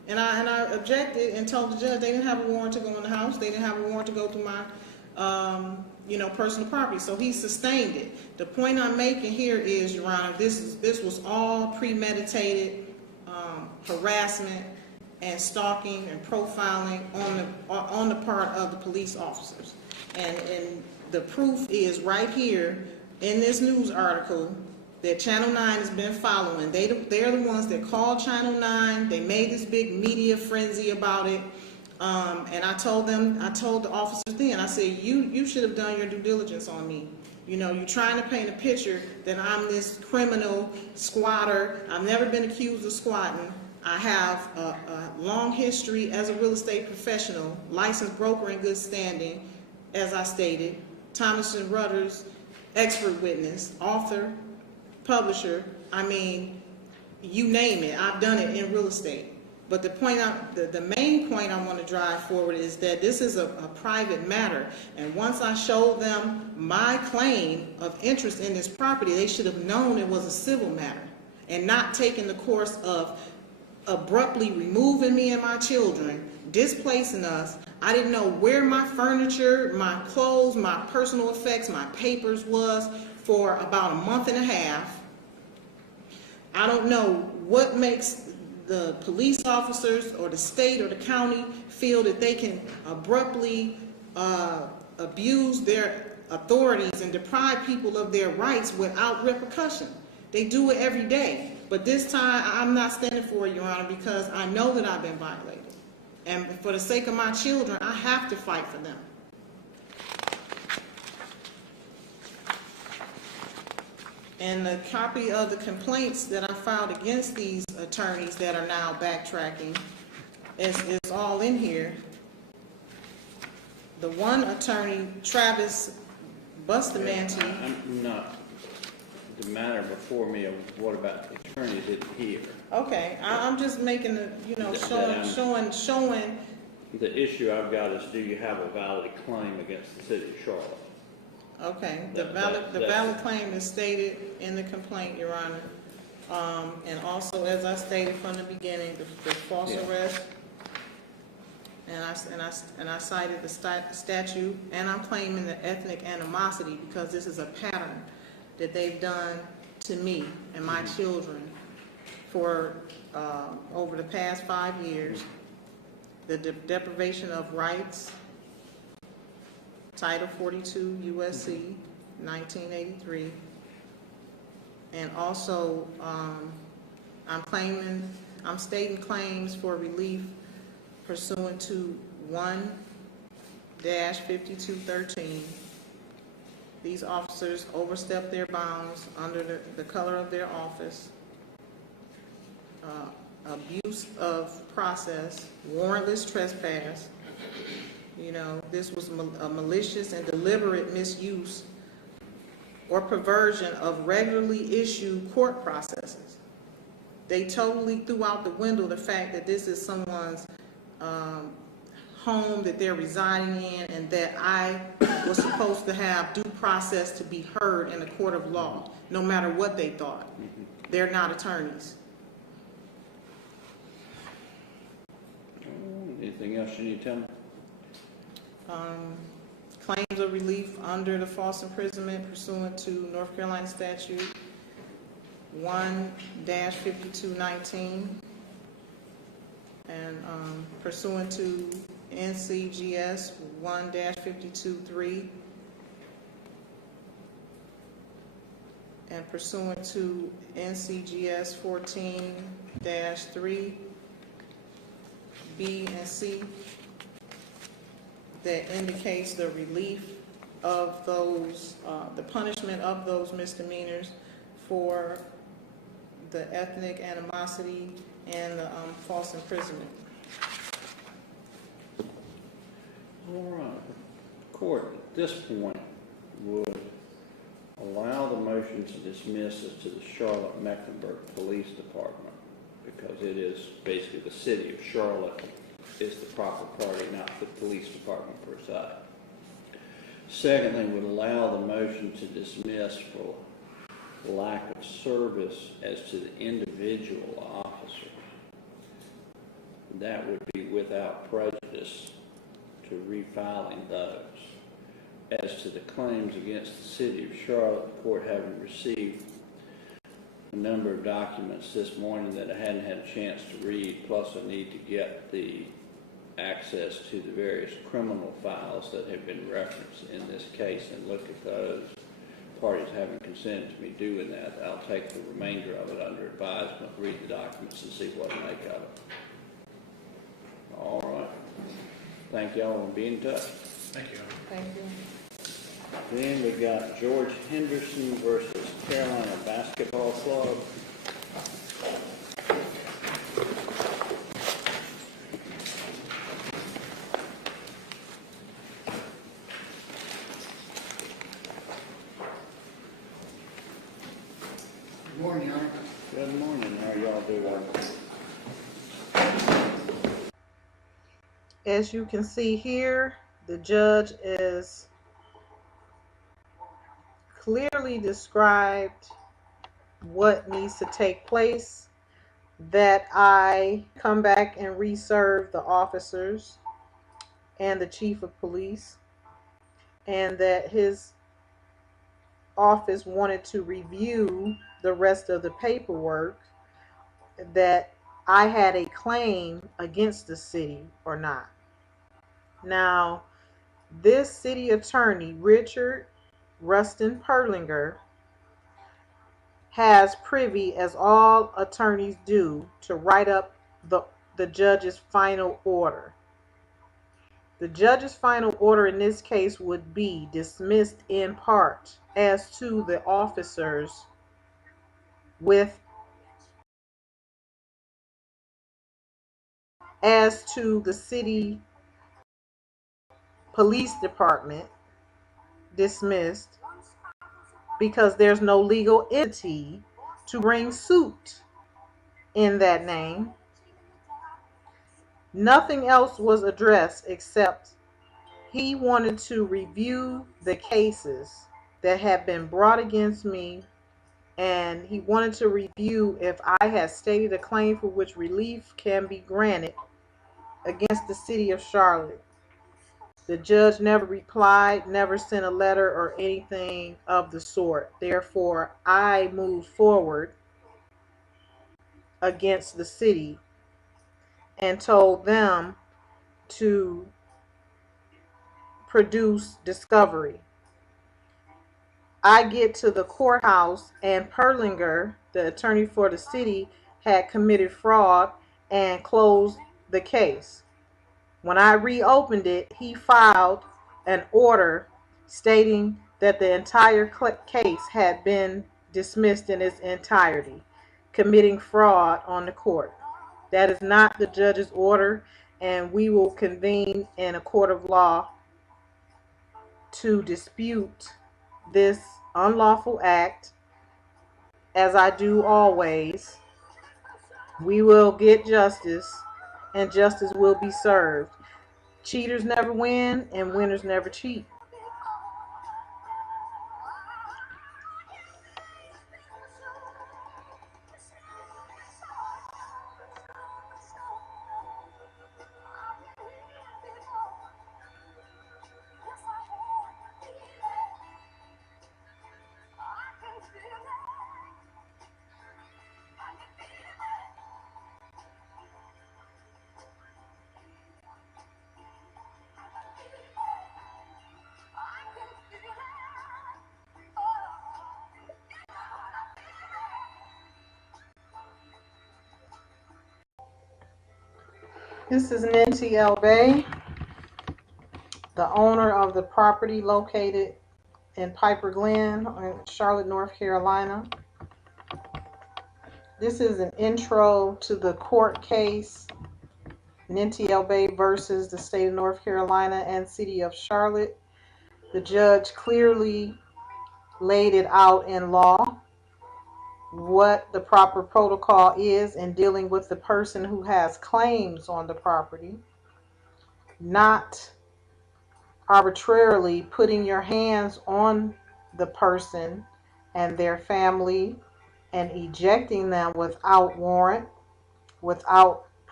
And I objected and told the judge they didn't have a warrant to go in the house. They didn't have a warrant to go through my, personal property. So he sustained it. The point I'm making here is, Your Honor, this was all premeditated harassment and stalking and profiling on the part of the police officers. And the proof is right here in this news article that Channel 9 has been following. They're the ones that called Channel 9. They made this big media frenzy about it. And I told the officers then, I said, you should have done your due diligence on me. You're trying to paint a picture that I'm this criminal squatter. I've never been accused of squatting. I have a long history as a real estate professional, licensed broker in good standing, as I stated, Thomas & Reuters, expert witness, author, publisher. I mean, you name it, I've done it in real estate. But the main point I want to drive forward is that this is a private matter. And once I showed them my claim of interest in this property, they should have known it was a civil matter and not taken the course of abruptly removing me and my children, displacing us. I didn't know where my furniture, my clothes, my personal effects, my papers was for about a month and a half. I don't know what makes the police officers or the state or the county feel that they can abruptly abuse their authorities and deprive people of their rights without repercussion. They do it every day. But this time, I'm not standing for it, Your Honor, because I know that I've been violated. And for the sake of my children, I have to fight for them. And the copy of the complaints that I filed against these attorneys that are now backtracking is all in here. The one attorney, Travis Bustamante. I'm not, the matter before me of what about the attorney didn't hear. Okay, I'm just making the, showing. The issue I've got is, do you have a valid claim against the city of Charlotte? Okay, the valid claim is stated in the complaint, Your Honor. And also, as I stated from the beginning, the false arrest, and I cited the statute, and I'm claiming the ethnic animosity because this is a pattern that they've done to me and my children for over the past 5 years. The deprivation of rights, Title 42 U.S.C. 1983, and also I'm stating claims for relief pursuant to 1-5213. These officers overstepped their bounds under the color of their office, abuse of process, warrantless trespass. This was a malicious and deliberate misuse or perversion of regularly issued court processes. They totally threw out the window the fact that this is someone's home that they're residing in, and that I was supposed to have due process to be heard in a court of law, no matter what they thought. They're not attorneys. Anything else you need to tell me? Claims of relief under the false imprisonment pursuant to North Carolina statute 1-5219, and pursuant to NCGS 1-523, and pursuant to NCGS 14-3 B and C, that indicates the relief of those, the punishment of those misdemeanors for the ethnic animosity and the false imprisonment. All right. The court at this point would allow the motion to dismiss as to the Charlotte-Mecklenburg Police Department, because it is basically the city of Charlotte is the proper party, not the police department per se. Secondly, would allow the motion to dismiss for lack of service as to the individual officers. that would be without prejudice to refiling those. As to the claims against the city of Charlotte, the court having received a number of documents this morning that I hadn't had a chance to read, plus I need to get the access to the various criminal files that have been referenced in this case and look at those. Parties having consented to me doing that, I'll take the remainder of it under advisement, read the documents and see what to make of it. All right. Thank y'all and be in touch. Thank you. Thank you. Then we got George Henderson versus Carolina Basketball Club. Good morning, Your Honor. Good morning. How y'all doing? As you can see here, the judge is clearly described what needs to take place, that I come back and reserve the officers and the chief of police, and that his office wanted to review the rest of the paperwork, that I had a claim against the city or not. Now, this city attorney, Richard Rustin Perlinger, has privy, as all attorneys do, to write up the judge's final order. The judge's final order in this case would be dismissed in part as to the officers as to the city police department, dismissed because there's no legal entity to bring suit in that name. Nothing else was addressed except he wanted to review the cases that have been brought against me, and he wanted to review if I had stated a claim for which relief can be granted against the city of Charlotte. The judge never replied, never sent a letter or anything of the sort. Therefore, I moved forward against the city and told them to produce discovery. I get to the courthouse and Perlinger, the attorney for the city, had committed fraud and closed the case. When I reopened it, he filed an order stating that the entire case had been dismissed in its entirety, committing fraud on the court. That is not the judge's order, and we will convene in a court of law to dispute this unlawful act, as I do always. We will get justice, and justice will be served. Cheaters never win, and winners never cheat. This is Ninti El Bey, the owner of the property located in Piper Glen, Charlotte, North Carolina. This is an intro to the court case, Ninti El Bey versus the state of North Carolina and city of Charlotte. The judge clearly laid it out in law what the proper protocol is in dealing with the person who has claims on the property, not arbitrarily putting your hands on the person and their family and ejecting them without warrant, without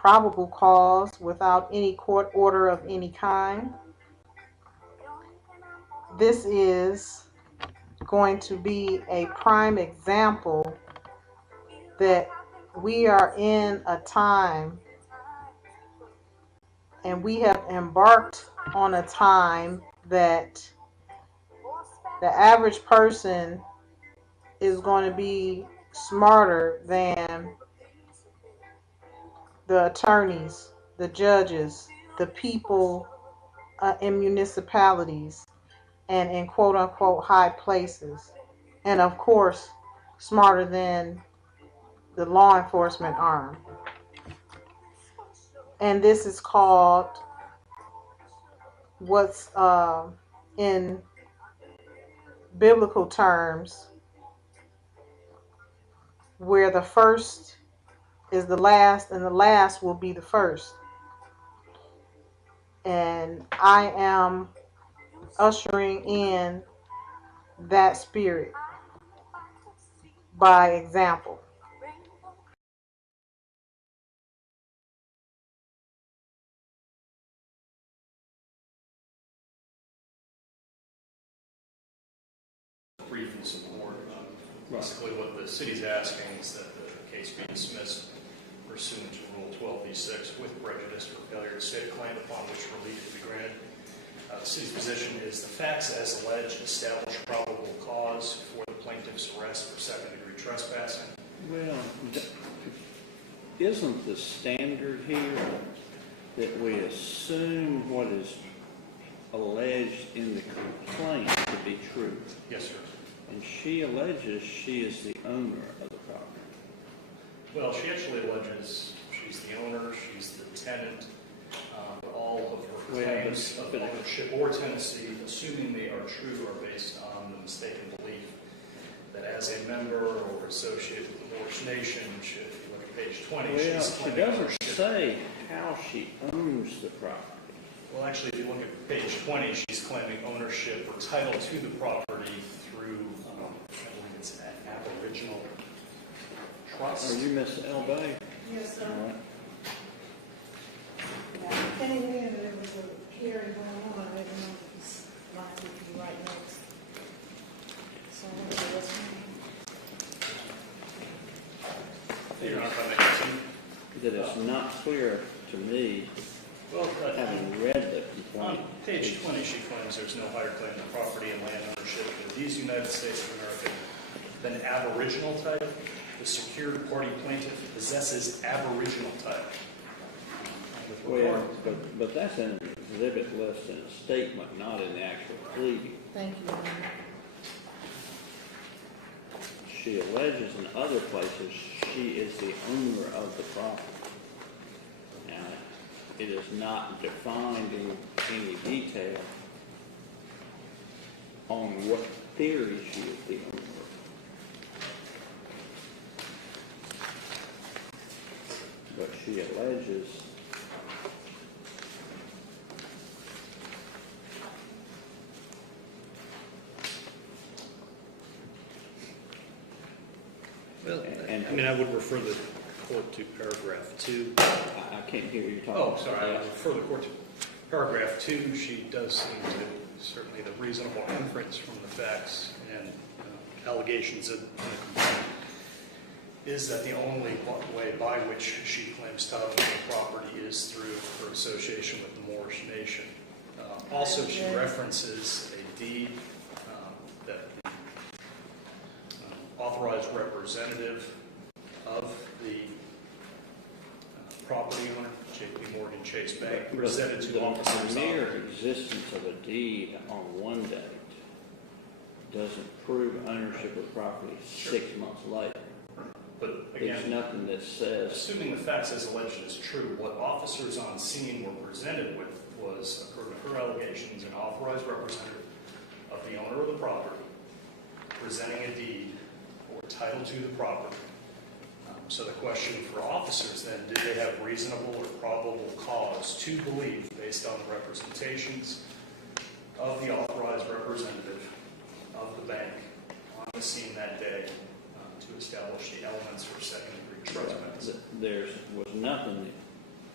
probable cause without any court order of any kind. This is going to be a prime example that we are in a time, and we have embarked on a time that the average person is going to be smarter than the attorneys, the judges, the people in municipalities and in quote unquote high places. And of course, smarter than the law enforcement arm. And this is called what's in biblical terms, where the first is the last and the last will be the first. And I am ushering in that spirit by example. Brief in support. Basically, what the city's asking is that the case be dismissed pursuant to Rule 12b-6 with prejudice for failure to state a claim upon which relief to be granted. The city's position is the facts as alleged establish probable cause for the plaintiff's arrest for second-degree trespassing. Well, isn't the standard here that we assume what is alleged in the complaint to be true? Yes, sir. And she alleges she is the owner of the property. Well, she actually alleges she's the owner, she's the tenant, but all of her claims of ownership or tenancy, assuming they are true, are based on the mistaken belief that as a member or associate with the Moorish nation, if you look at page 20, Well, she's she claiming doesn't ownership. say how she owns the property. Well, actually, if you look at page 20, she's claiming ownership or title to the property through, I believe it's an aboriginal trust. Are you Miss El Bey? Yes, sir. All right. I came in and there was a hearing going on. I didn't know if this line would be right next. So I'm going to listen. You're not going to continue? That it's not clear to me, Well, having read the on complaint. page 20, she claims there's no higher claim to property and land ownership in these United States of America than aboriginal title. The secured party plaintiff possesses aboriginal title. Well, but that's in an exhibit list in a statement, not in the actual pleading. Thank you. She alleges in other places she is the owner of the property. Now, it is not defined in any detail on what theory she is the owner. But she alleges Well, and I mean, I would refer the court to paragraph 2. I can't hear you talking. Oh, sorry, I would refer the court to paragraph 2. She does seem to, certainly the reasonable inference from the facts and allegations in the complaint is that the only way by which she claims title to the property is through her association with the Moorish nation. Also, she references a deed that the authorized representative of the property owner, J.P. Morgan Chase Bank, presented to officers. The mere existence of a deed on one date doesn't prove ownership of property 6 months later. But again, There's nothing that says. assuming the facts as alleged is true, what officers on scene were presented with was, according to her allegations, an authorized representative of the owner of the property presenting a deed or title to the property. So the question for officers then, did they have reasonable or probable cause to believe, based on the representations of the authorized representative of the bank on the scene that day, to establish the elements for second-degree trespass? There was nothing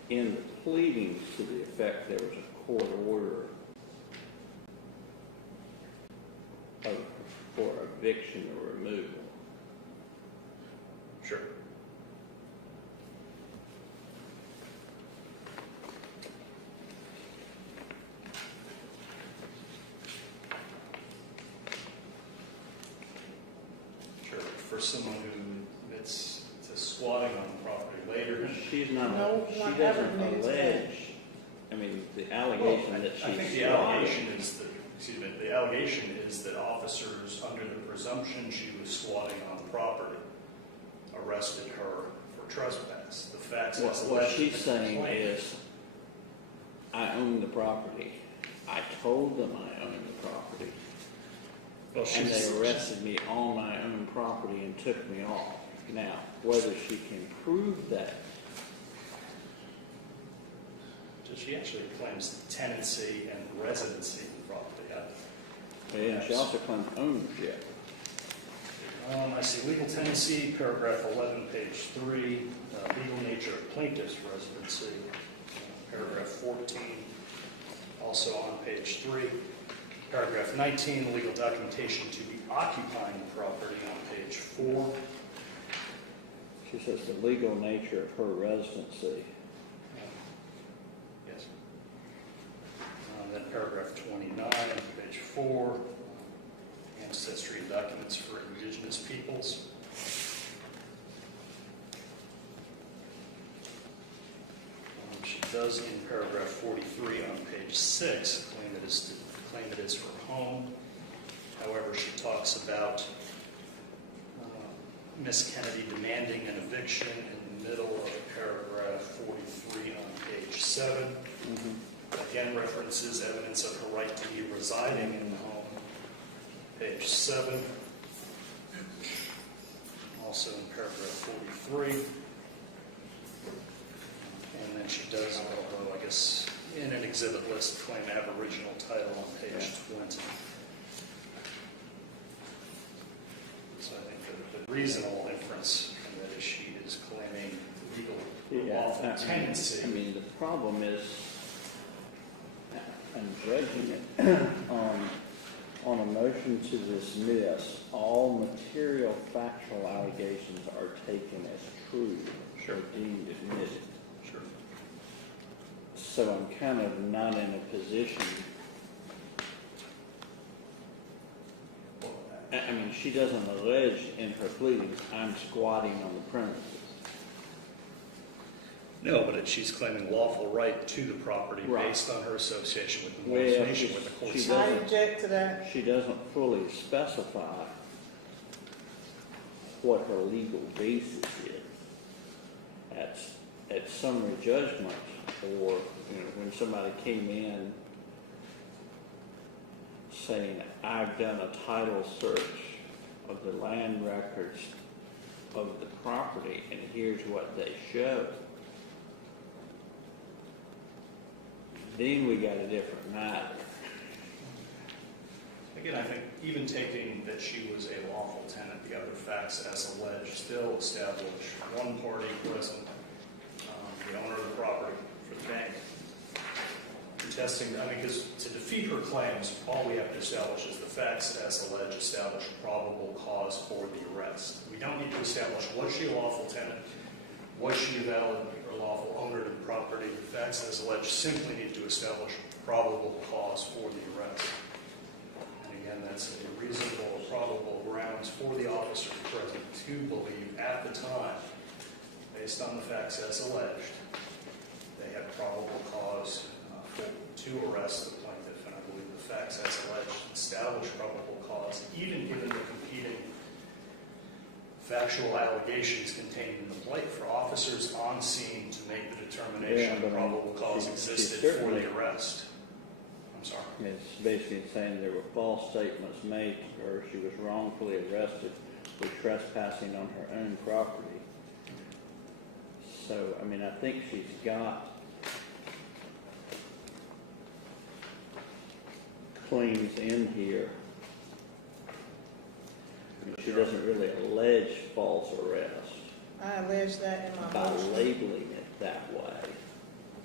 in the pleadings to the effect there was a court order for eviction or removal. Sure. Sure, for someone who admits to squatting on the property later. She's not, No she one ever doesn't admitted to that. allege, I mean, the allegation that she's I think the allegation is that, excuse me, the allegation is that officers, under the presumption she was squatting on the property, arrested her for trespass. The facts as What alleged. she's saying is, I own the property. I told them I owned the property. Well, And they arrested me on my own property and took me off. Now, whether she can prove that, She actually claims tenancy and residency of the property. and she also claims ownership. I see legal tenancy, paragraph 11, page 3, legal nature of plaintiff's residency, paragraph 14, also on page 3. Paragraph 19, legal documentation to be occupying the property on page 4. She says the legal nature of her residency. Yes. Then paragraph 29, page 4, ancestry documents for indigenous peoples. She does in paragraph 43 on page 6 claim it is her home. However, she talks about Miss Kennedy demanding an eviction in the middle of paragraph 43 on page 7. Again, references evidence of her right to be residing in the home. Page 7. Also in paragraph 43. And then she does, although I guess in an exhibit list, claim aboriginal title on page 20. So I think the reasonable inference from that is she is claiming legal lawful tenancy. I mean, the problem is, I'm judging it on a motion to dismiss, all material factual allegations are taken as true or deemed admitted. Sure. So I'm kind of not in a position. I mean, she doesn't allege in her pleadings, I'm squatting on the premises. No, but she's claiming lawful right to the property Right. based on her association with the Well, association with the court. she I doesn't- object to that. She doesn't fully specify what her legal basis is. At summary judgment, or when somebody came in saying, I've done a title search of the land records of the property, and here's what they show. Then we got a different matter. Again, I think even taking that she was a lawful tenant, the other facts as alleged still establish one party present, the owner of the property for the bank. Contesting, because to defeat her claims, all we have to establish is the facts as alleged establish probable cause for the arrest. We don't need to establish, was she a lawful tenant? Was she a valid or lawful owner to the property? The facts as alleged simply need to establish probable cause for the arrest. And again, that's a reasonable or probable grounds for the officer present to believe at the time, based on the facts as alleged, they had probable cause to arrest the plaintiff. And I believe the facts as alleged establish probable cause, even given the competing factual allegations contained in the plate for officers on scene to make the determination that probable cause existed for the arrest. I'm sorry. It's basically saying there were false statements made to her. She was wrongfully arrested for trespassing on her own property. So, I mean, I think she's got claims in here. I mean, she doesn't really allege false arrest I allege that in my by motion. labeling it that way.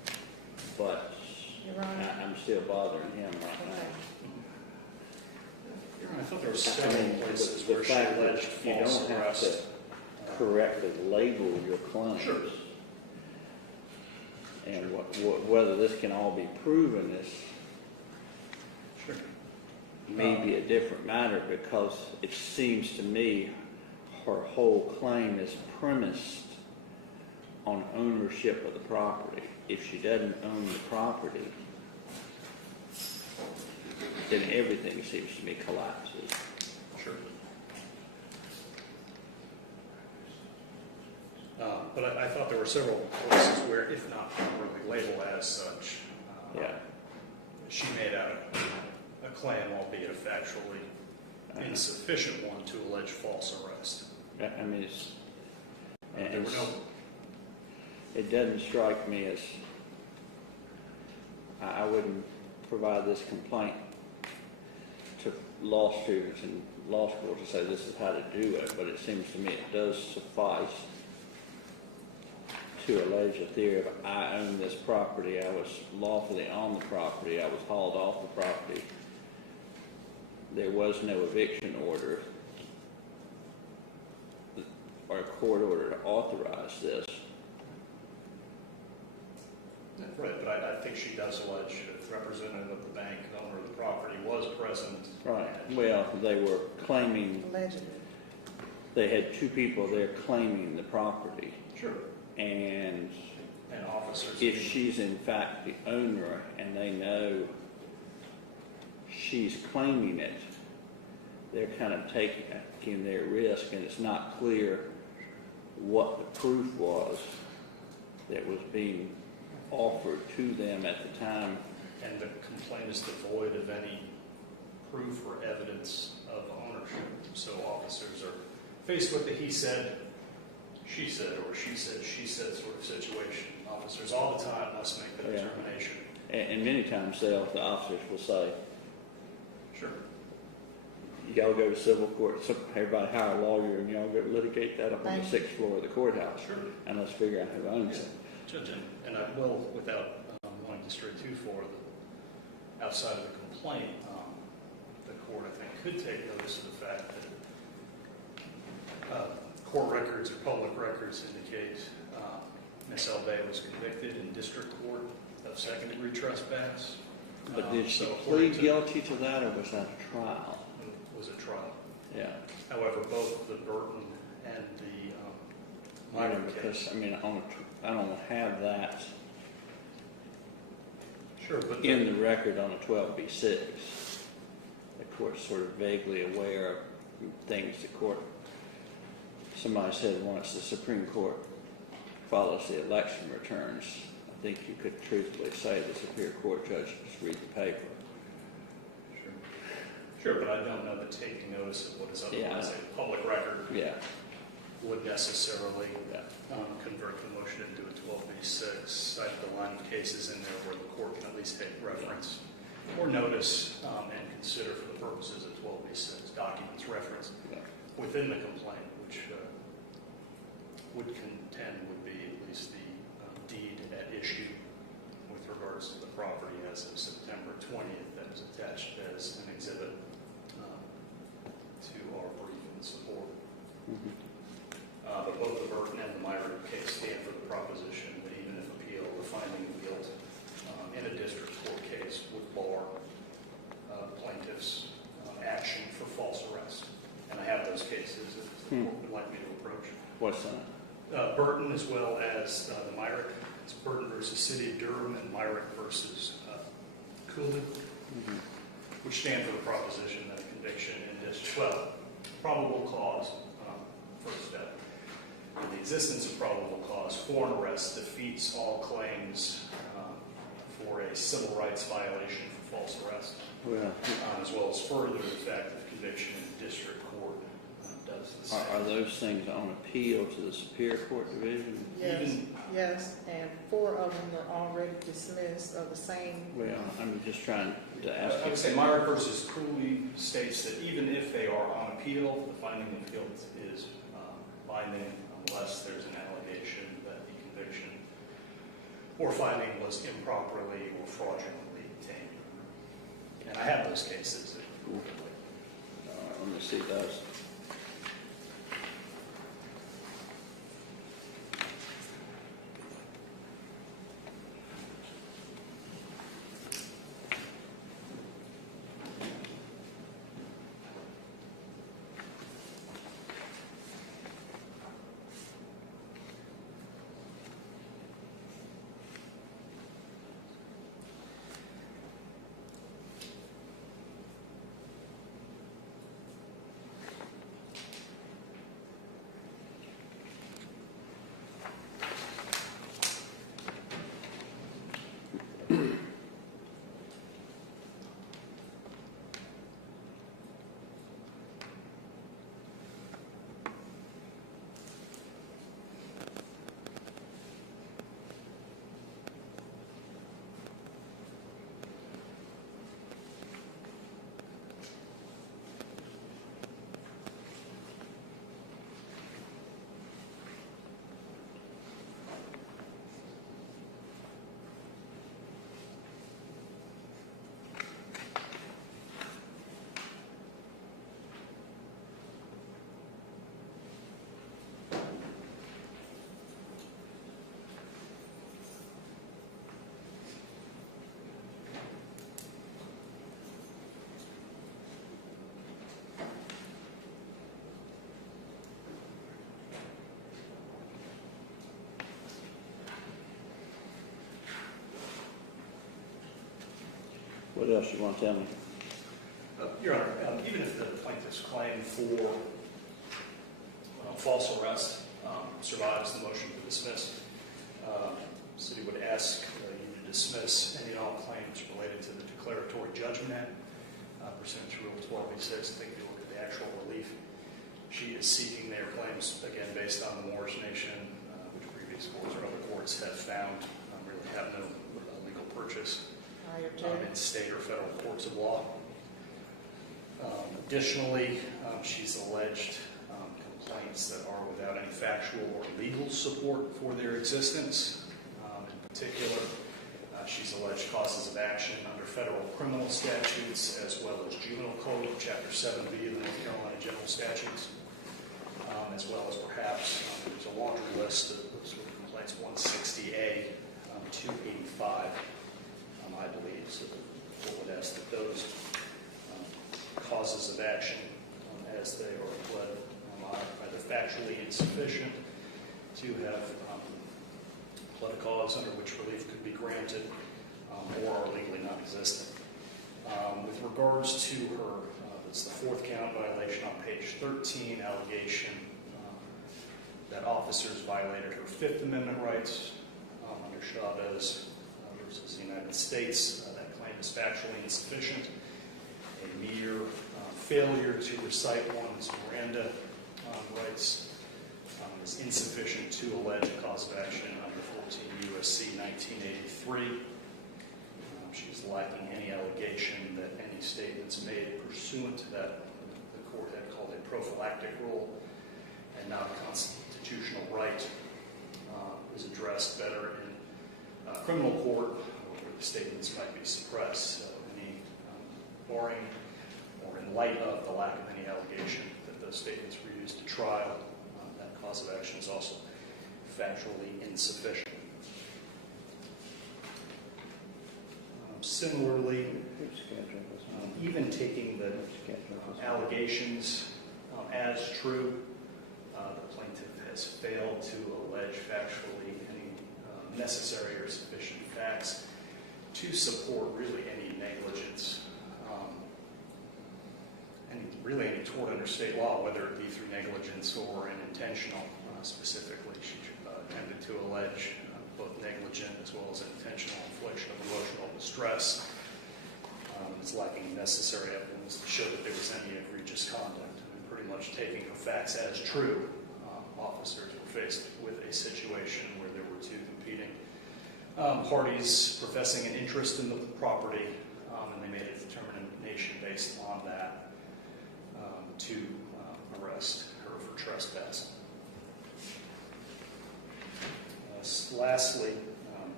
but Your Honor. I'm still bothering him right now. I thought there were I several mean, places the where she fact that alleged you false don't have arrest. to correctly label your claims. Sure. And whether this can all be proven is Sure. maybe a different matter, because it seems to me her whole claim is premised on ownership of the property. If she doesn't own the property, then everything seems to me collapses. Sure. But I thought there were several places where, if not properly labeled as such, Yeah. she made out a claim, albeit a factually insufficient one, to allege false arrest. I mean, it's, There were no. it doesn't strike me as, I wouldn't provide this complaint to law students in law school to say this is how to do it, but it seems to me it does suffice to allege a theory of I own this property, I was lawfully on the property, I was hauled off the property, there was no eviction order or a court order to authorize this. Right, but I think she does allege a representative of the bank, the owner of the property, was present. Right. Well, they were claiming, Allegedly. they had two people there claiming the property. Sure. And And officers. if she's in fact the owner and they know she's claiming it, they're kind of taking their risk, and it's not clear what the proof was that was being offered to them at the time. And the complaint is devoid of any proof or evidence of ownership. So officers are faced with the he said, she said, or she said sort of situation. Officers all the time must make that Yeah. determination. And many times the officers will say, Sure. y'all go to civil court, so everybody hire a lawyer and y'all go litigate that up on the Thank you. 6th floor of the courthouse. Sure. And let's figure out who owns it. Judge, and I will, without wanting to stray too far, outside of the complaint, the court, I think, could take notice of the fact that court records or public records indicate Ms. El Bey was convicted in district court of second-degree trespass. But did she So according plead to- guilty to that, or was that a trial? Was a trial. Yeah. However, both the Burton and the Yeah, minor because, case. I mean, I don't have that Sure, but in the record on a 12b6. The court's sort of vaguely aware of things the court, somebody said once the Supreme Court follows the election returns. I think you could truthfully say the Superior Court judge just read the paper. Sure, but I don't know that taking notice of what is otherwise a public record Yeah. would necessarily Yeah. convert the motion into a 12b6. I have the line of cases in there where the court can at least take reference or notice and consider for the purposes of 12b6 documents referenced Yeah. within the complaint, which would contend would be at least the deed at issue with regards to the property as of September 20th that was attached as an exhibit to our brief in support. Mhm. But both the Burton and the Myrick case stand for the proposition that even if appeal, the finding of guilt in a district court case would bar plaintiff's action for false arrest. And I have those cases if the court would like me to approach. What's that? Burton as well as the Myrick. It's Burton versus City of Durham and Myrick versus Cooley, Mhm. which stand for the proposition that a conviction in district, well, probable cause, first step. The existence of probable cause for an arrest defeats all claims for a civil rights violation for false arrest, Well, as well as further the fact that conviction in district court does the same. are those things on appeal to the Superior Court Division? Yes, Even- yes, and 4 of them were already dismissed of the same. Well, I'm just trying to ask I you. would say Myrick versus Cooley states that even if they are on appeal, the finding of guilt is binding unless there's an allegation that the conviction or finding was improperly or fraudulently obtained. And I have those cases. All right, let me see those. What else you want to tell me? Your Honor, even if the plaintiff's claim for false arrest survives the motion to dismiss, the city would ask you to dismiss any and all claims related to the Declaratory Judgment Act pursuant to Rule 12b-6. Take a look at the actual relief. She is seeking their claims, again, based on the Moorish Nation, which previous courts or other courts have found really have no legal purchase in state or federal courts of law. Additionally, she's alleged complaints that are without any factual or legal support for their existence. In particular, she's alleged causes of action under federal criminal statutes as well as Juvenile Code, Chapter 7B of the North Carolina General Statutes, as well as perhaps there's a laundry list of sort of complaints 160A to 85. I believe, so the court would ask that those causes of action, as they are pled, are either factually insufficient to have pled a cause under which relief could be granted, or are legally non-existent. With regards to her, it's the fourth count violation on page 13, allegation that officers violated her Fifth Amendment rights under Chavez versus the United States. That claim is factually insufficient. A mere failure to recite one's Miranda rights is insufficient to allege a cause of action under 14 U.S.C. 1983. She's lacking any allegation that any statements made pursuant to that the court had called a prophylactic rule and not a constitutional right is addressed better in criminal court, where the statements might be suppressed. So any barring or in light of the lack of any allegation that those statements were used to trial, that cause of action is also factually insufficient. Similarly, even taking the allegations as true, the plaintiff has failed to allege factually any necessary or sufficient facts to support really any negligence, and really any tort under state law, whether it be through negligence or an intentional. Specifically, she attempted to allege both negligent as well as intentional infliction of emotional distress. It's lacking necessary evidence to show that there was any egregious conduct. And pretty much taking the facts as true, officers were faced with a situation where there were two competing parties professing an interest in the property, and they made a determination based on that to arrest her for trespassing. Lastly,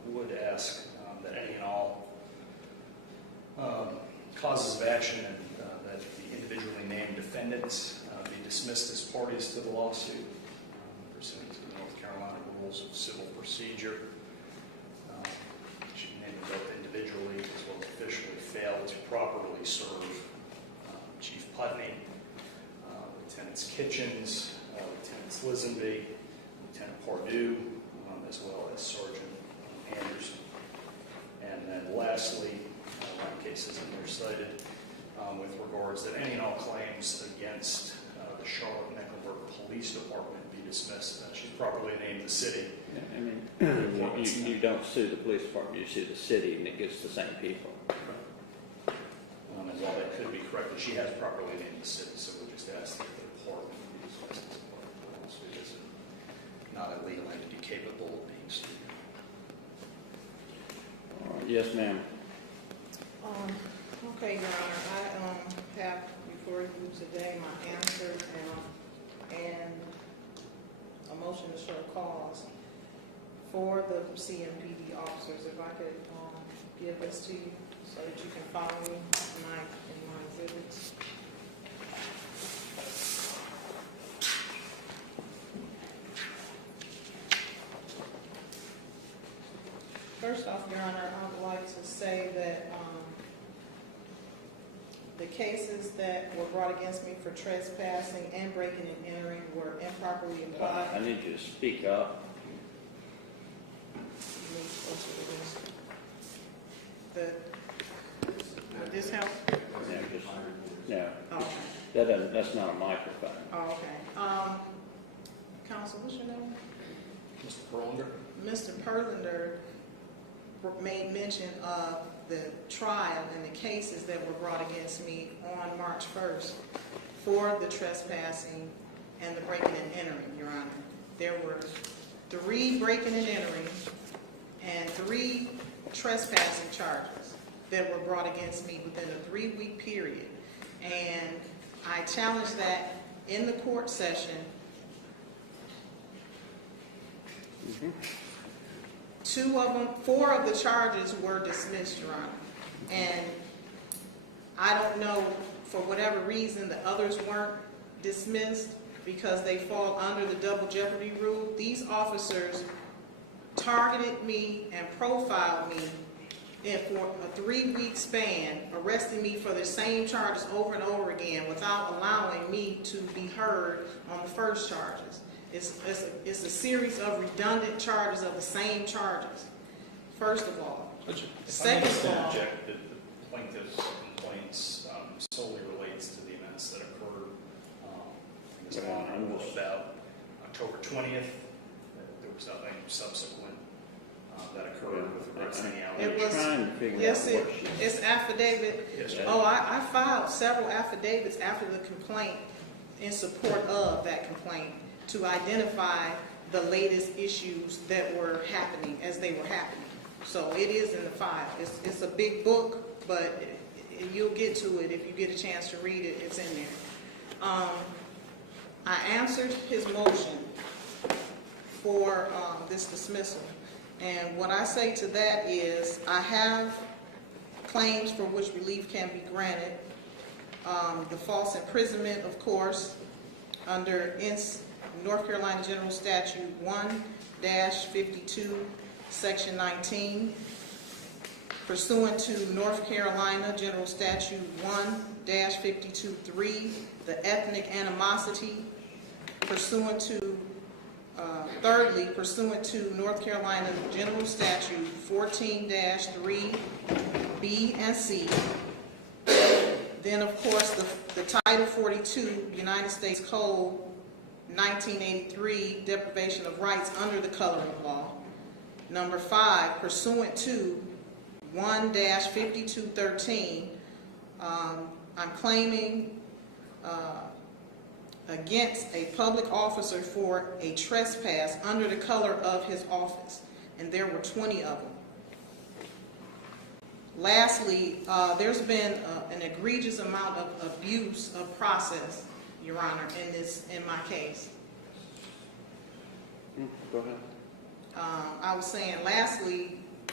would ask that any and all causes of action and that the individually named defendants be dismissed as parties to the lawsuit pursuant to the North Carolina Rules of Civil Procedure. She named them both individually as well as officially failed to properly serve Chief Putney, Lieutenants Kitchens, Lieutenants Lisenby, Lieutenant Pardue, as well as Sergeant Anderson. And then lastly, one cases in there cited with regards that any and all claims against the Charlotte-Mecklenburg Police Department be dismissed. She's properly named the city. I mean, you don't sue the police department, you sue the city, and it gets the same people. And while that could be corrected, she has properly named the city, so we just ask that the department be dismissed as part of the lawsuit. It is not a legal entity capable of being sued. Yes, ma'am. Okay, Your Honor, I have before you today my answers and a motion to show cause for the CMPD officers. If I could give this to you so that you can follow me tonight in my exhibits. First off, Your Honor, I would like to say that the cases that were brought against me for trespassing and breaking and entering were improperly applied. I need you to speak up. Would this help? No, Okay. that's not a microphone. Oh, okay. Counsel, what's your name? Mr. Perlander? Mr. Perlander made mention of the trial and the cases that were brought against me on March 1st for the trespassing and the breaking and entering, Your Honor. There were 3 breaking and entering and 3 trespassing charges that were brought against me within a 3-week period. And I challenged that in the court session. 4 of the charges were dismissed, Your Honor. And I don't know, for whatever reason, the others weren't dismissed because they fall under the double jeopardy rule. These officers targeted me and profiled me for a 3-week span, arresting me for the same charges over and over again without allowing me to be heard on the first charges. It's a series of redundant charges of the same charges, first of all. Second of all, The plaintiff's complaints solely relates to the events that occurred about October 20th. There was nothing subsequent that occurred with regards to any allegations. Trying to figure yes, out what it's affidavit. Yes, Oh, I filed several affidavits after the complaint in support of that complaint to identify the latest issues that were happening as they were happening. So it is in the file. It's a big book, but you'll get to it if you get a chance to read it. It's in there. I answered his motion for this dismissal. And what I say to that is I have claims for which relief can be granted. The false imprisonment, of course, under North Carolina General Statute 1-52, Section 19, pursuant to North Carolina General Statute 1-52.3, the ethnic animosity, pursuant to, thirdly, pursuant to North Carolina General Statute 14-3, B and C. Then, of course, the Title 42, United States Code 1983, deprivation of rights under the coloring law. Number 5, pursuant to 1-5213, I'm claiming against a public officer for a trespass under the color of his office, and there were 20 of them. Lastly, there's been an egregious amount of abuse of process, Your Honor, in my case. Go ahead. I was saying, lastly,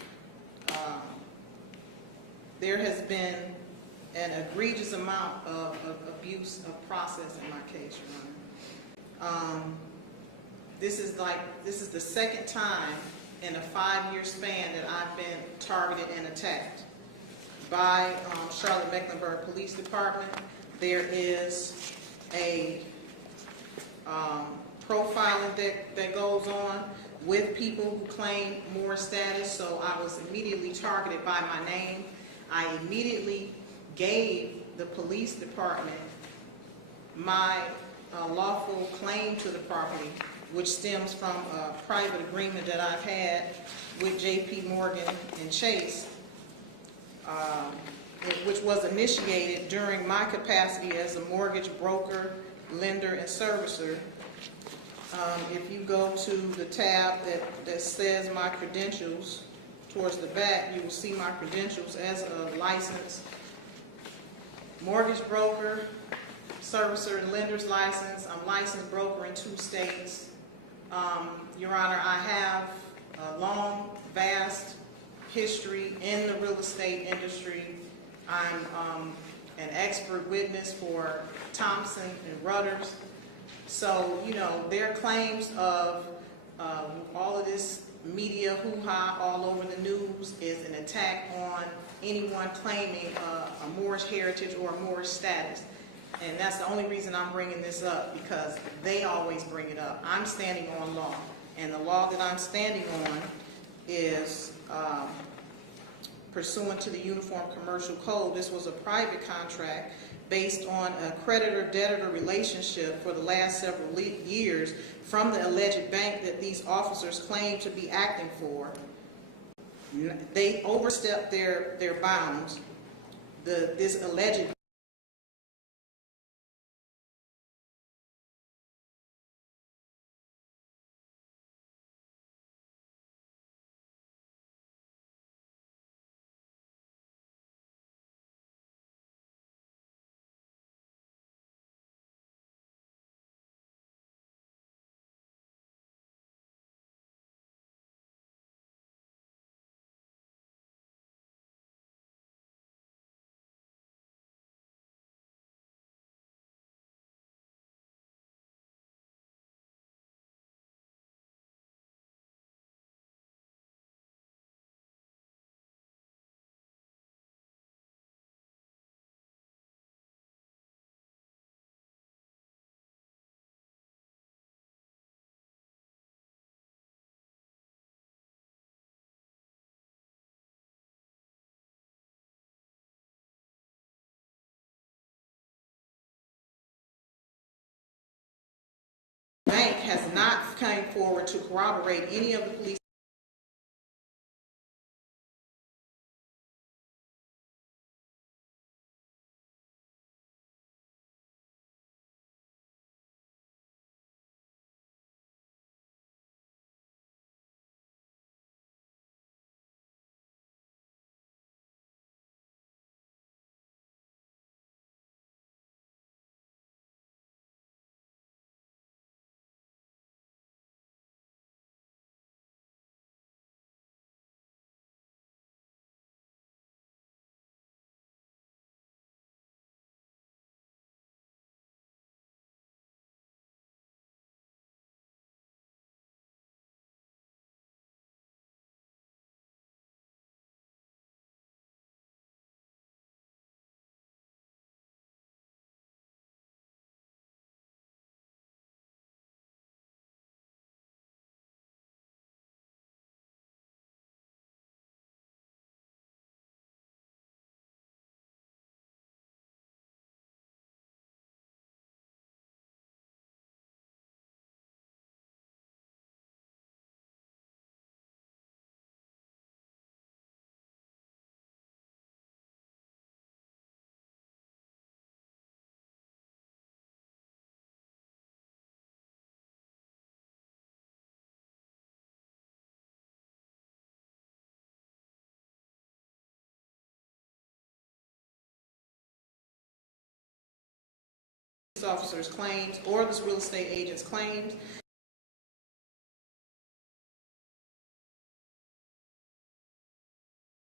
There has been an egregious amount of abuse of process in my case, Your Honor. This is the second time in a 5-year span that I've been targeted and attacked by Charlotte Mecklenburg Police Department. There is a profiling that goes on with people who claim more status, so I was immediately targeted by my name. I immediately gave the police department my lawful claim to the property, which stems from a private agreement that I've had with J.P. Morgan and Chase, which was initiated during my capacity as a mortgage broker, lender, and servicer. If you go to the tab that says my credentials towards the back, you will see my credentials as a licensed mortgage broker, servicer, and lender's license. I'm licensed broker in 2 states. Your Honor, I have a long, vast history in the real estate industry. I'm an expert witness for Thompson and Rudders. So, you know, their claims of all of this media hoo-ha all over the news is an attack on anyone claiming a Moorish heritage or a Moorish status. And that's the only reason I'm bringing this up, because they always bring it up. I'm standing on law, and the law that I'm standing on is pursuant to the Uniform Commercial Code. This was a private contract based on a creditor-debtor relationship for the last several years from the alleged bank that these officers claim to be acting for. They overstepped their bounds. This alleged bank has not come forward to corroborate any of the police officers' claims or this real estate agent's claims.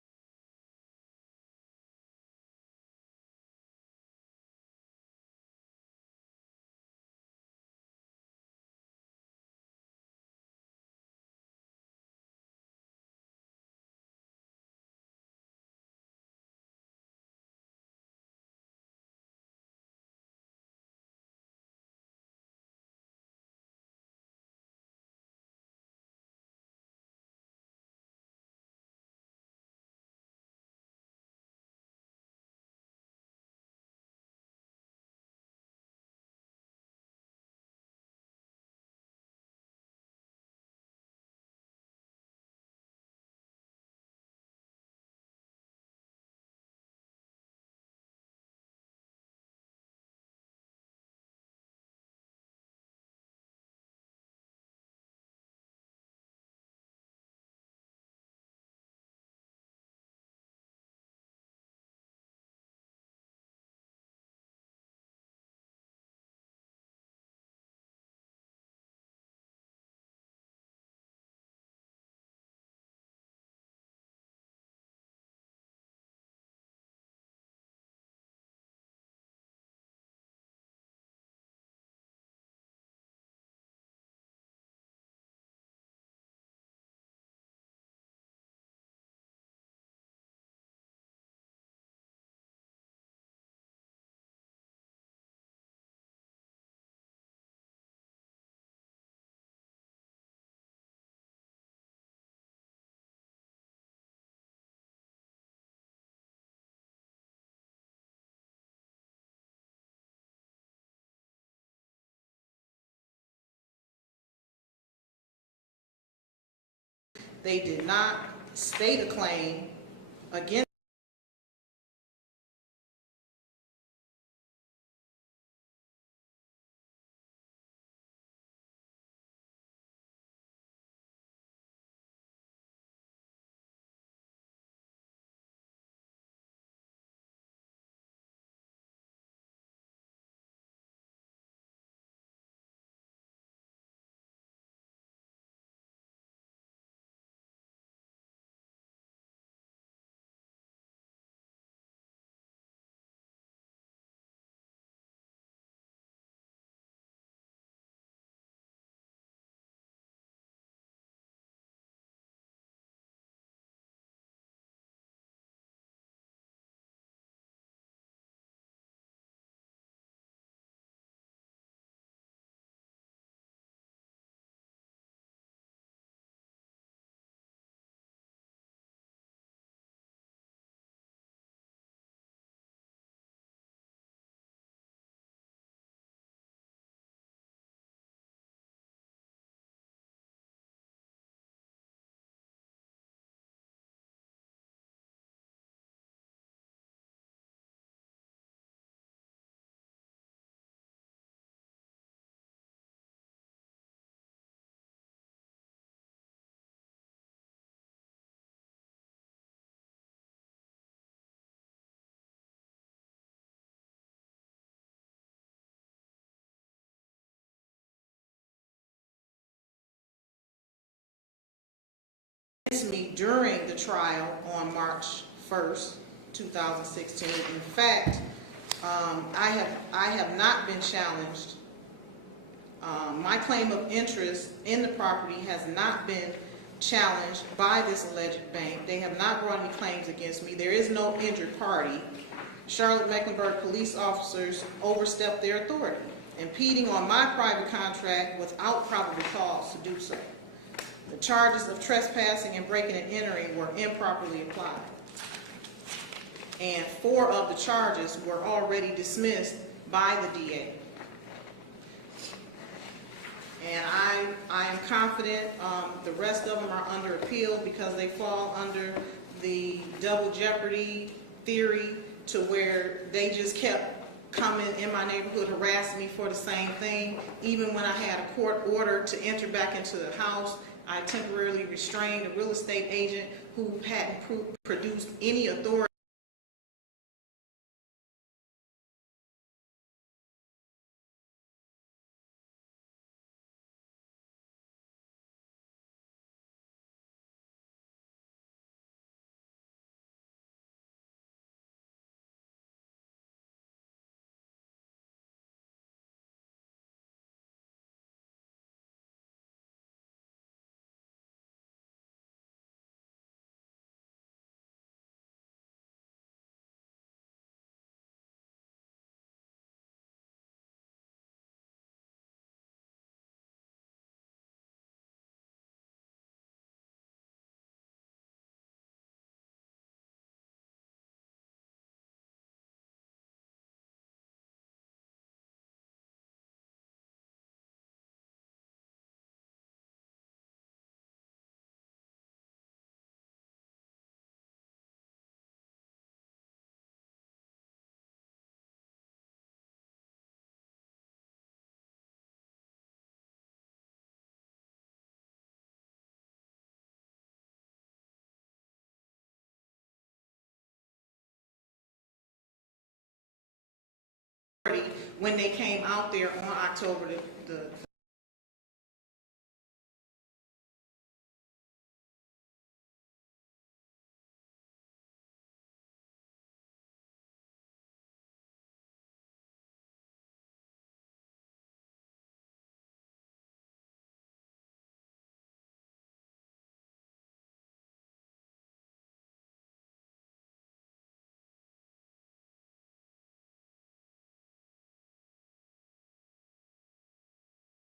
They did not state a claim against me during the trial on March 1st, 2016. In fact, I have not been challenged. My claim of interest in the property has not been challenged by this alleged bank. They have not brought any claims against me. There is no injured party. Charlotte-Mecklenburg police officers overstepped their authority, impeding on my private contract without probable cause to do so. The charges of trespassing and breaking and entering were improperly applied. And 4 of the charges were already dismissed by the DA. And I am confident the rest of them are under appeal because they fall under the double jeopardy theory, to where they just kept coming in my neighborhood harassing me for the same thing. Even when I had a court order to enter back into the house, I temporarily restrained a real estate agent who hadn't produced any authority when they came out there on October the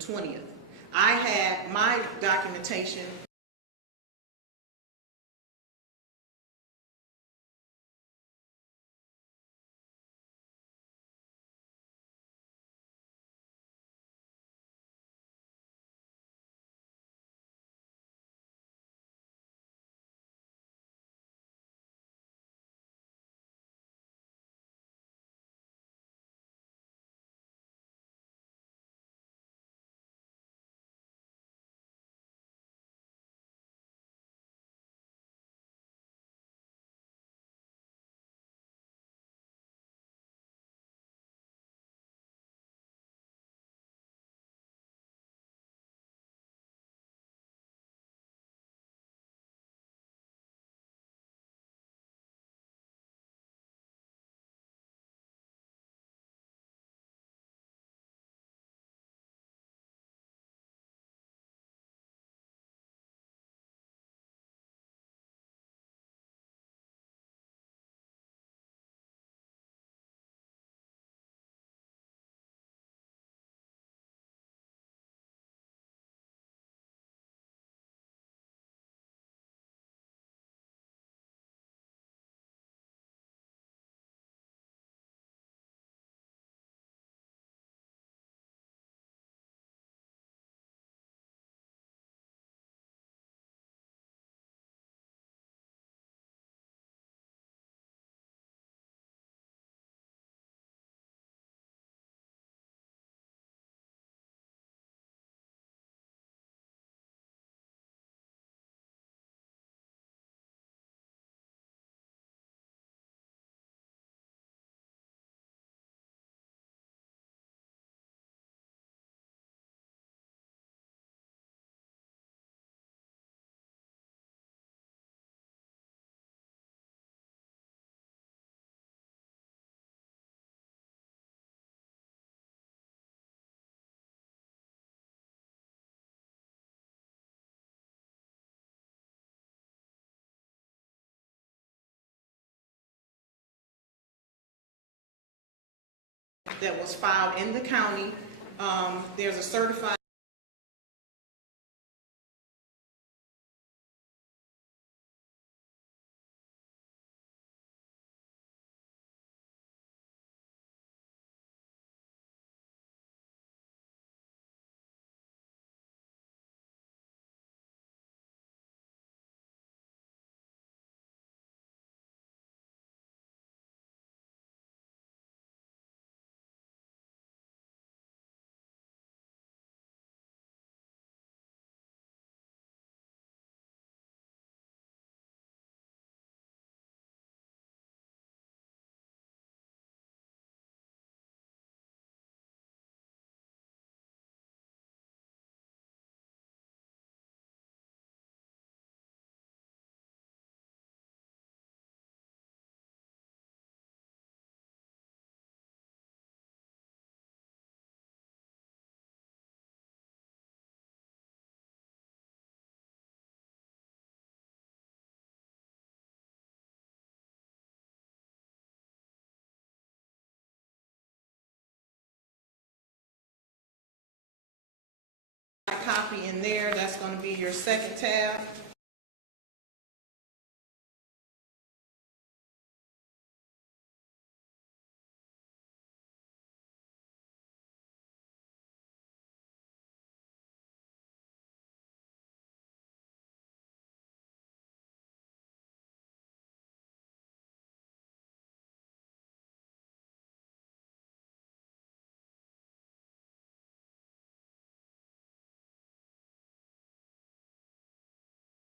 20th. I had my documentation that was filed in the county. There's a certified copy in there. That's going to be your second tab.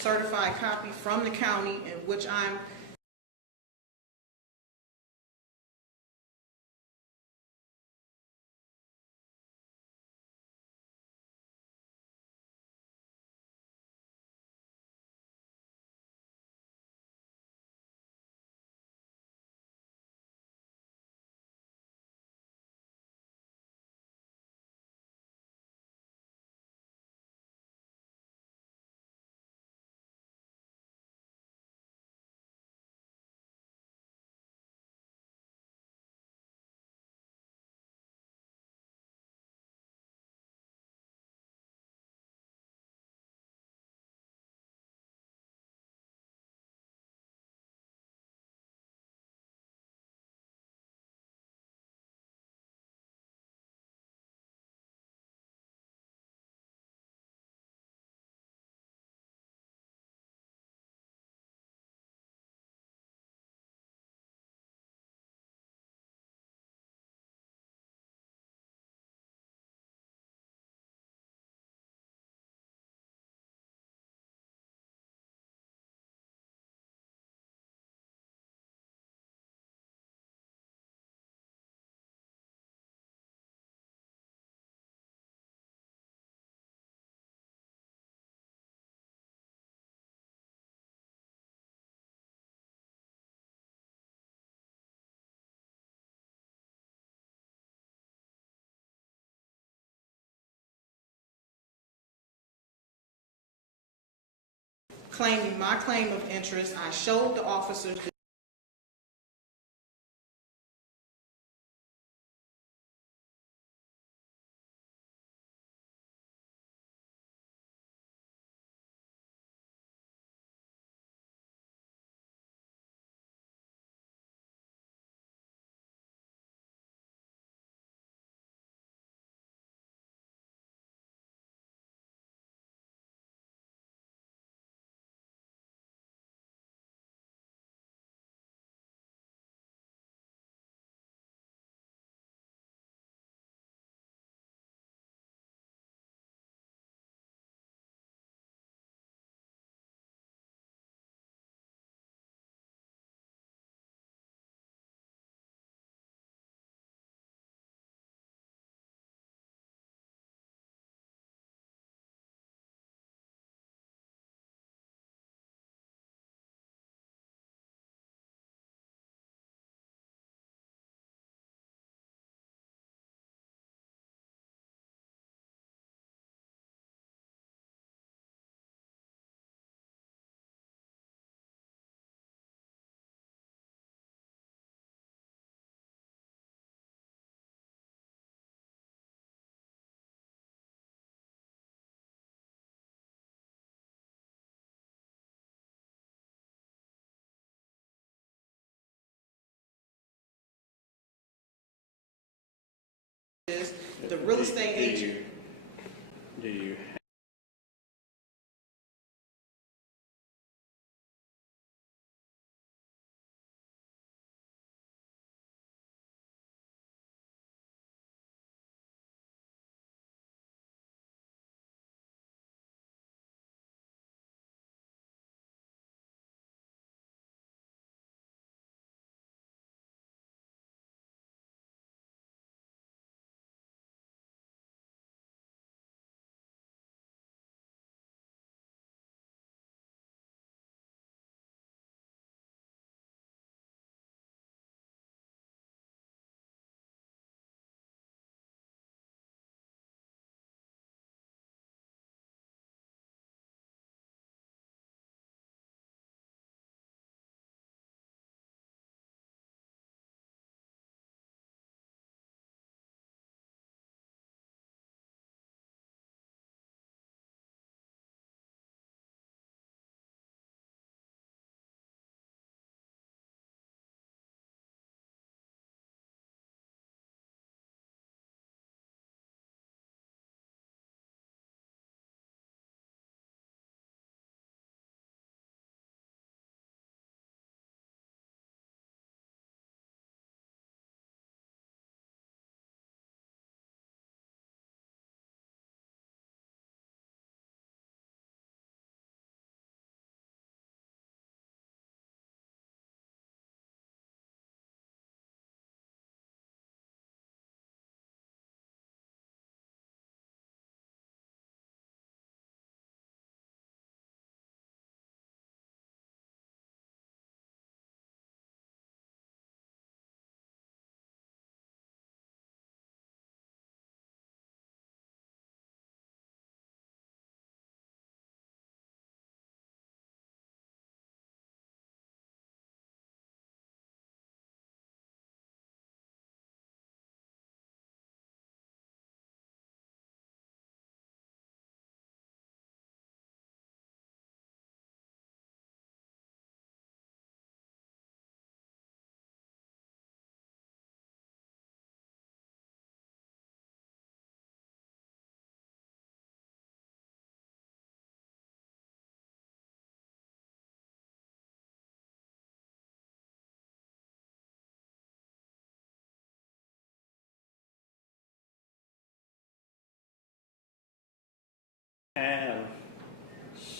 certified copy from the county in which I'm claiming my claim of interest. I showed the officers the real estate agent. Do you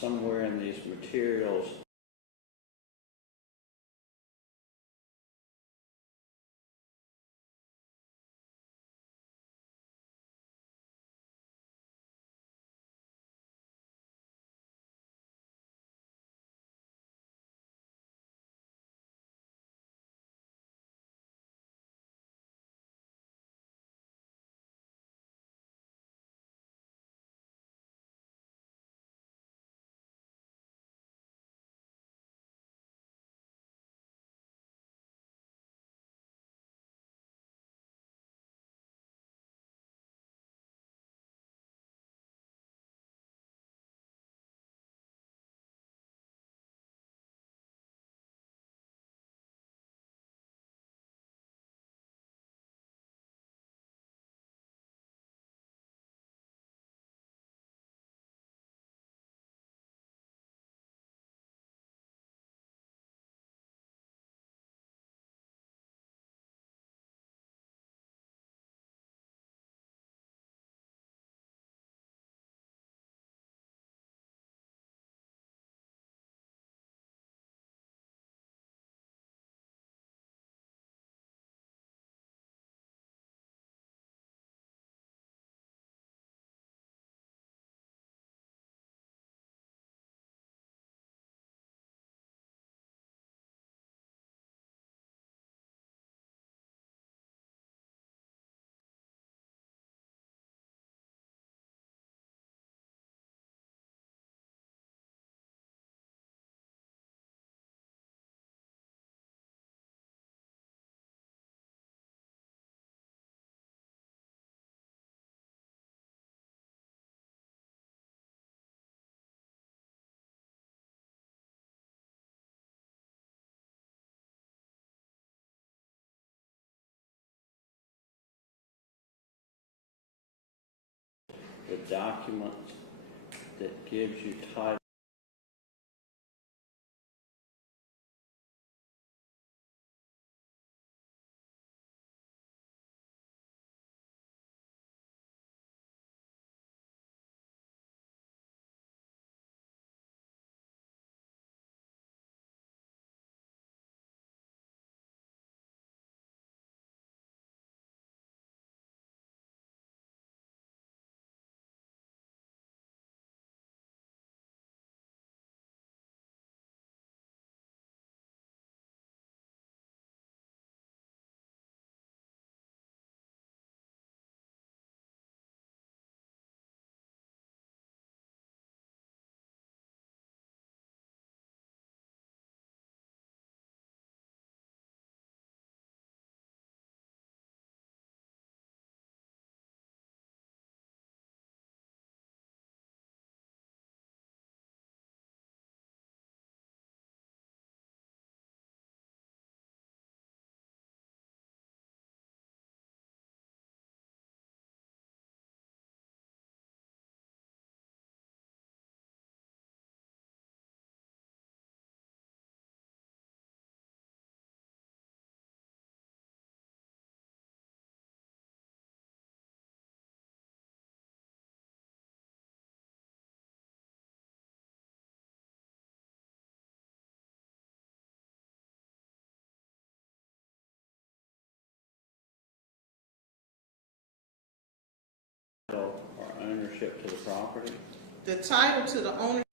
somewhere in these materials, the document that gives you title or ownership to the property. The title to the owner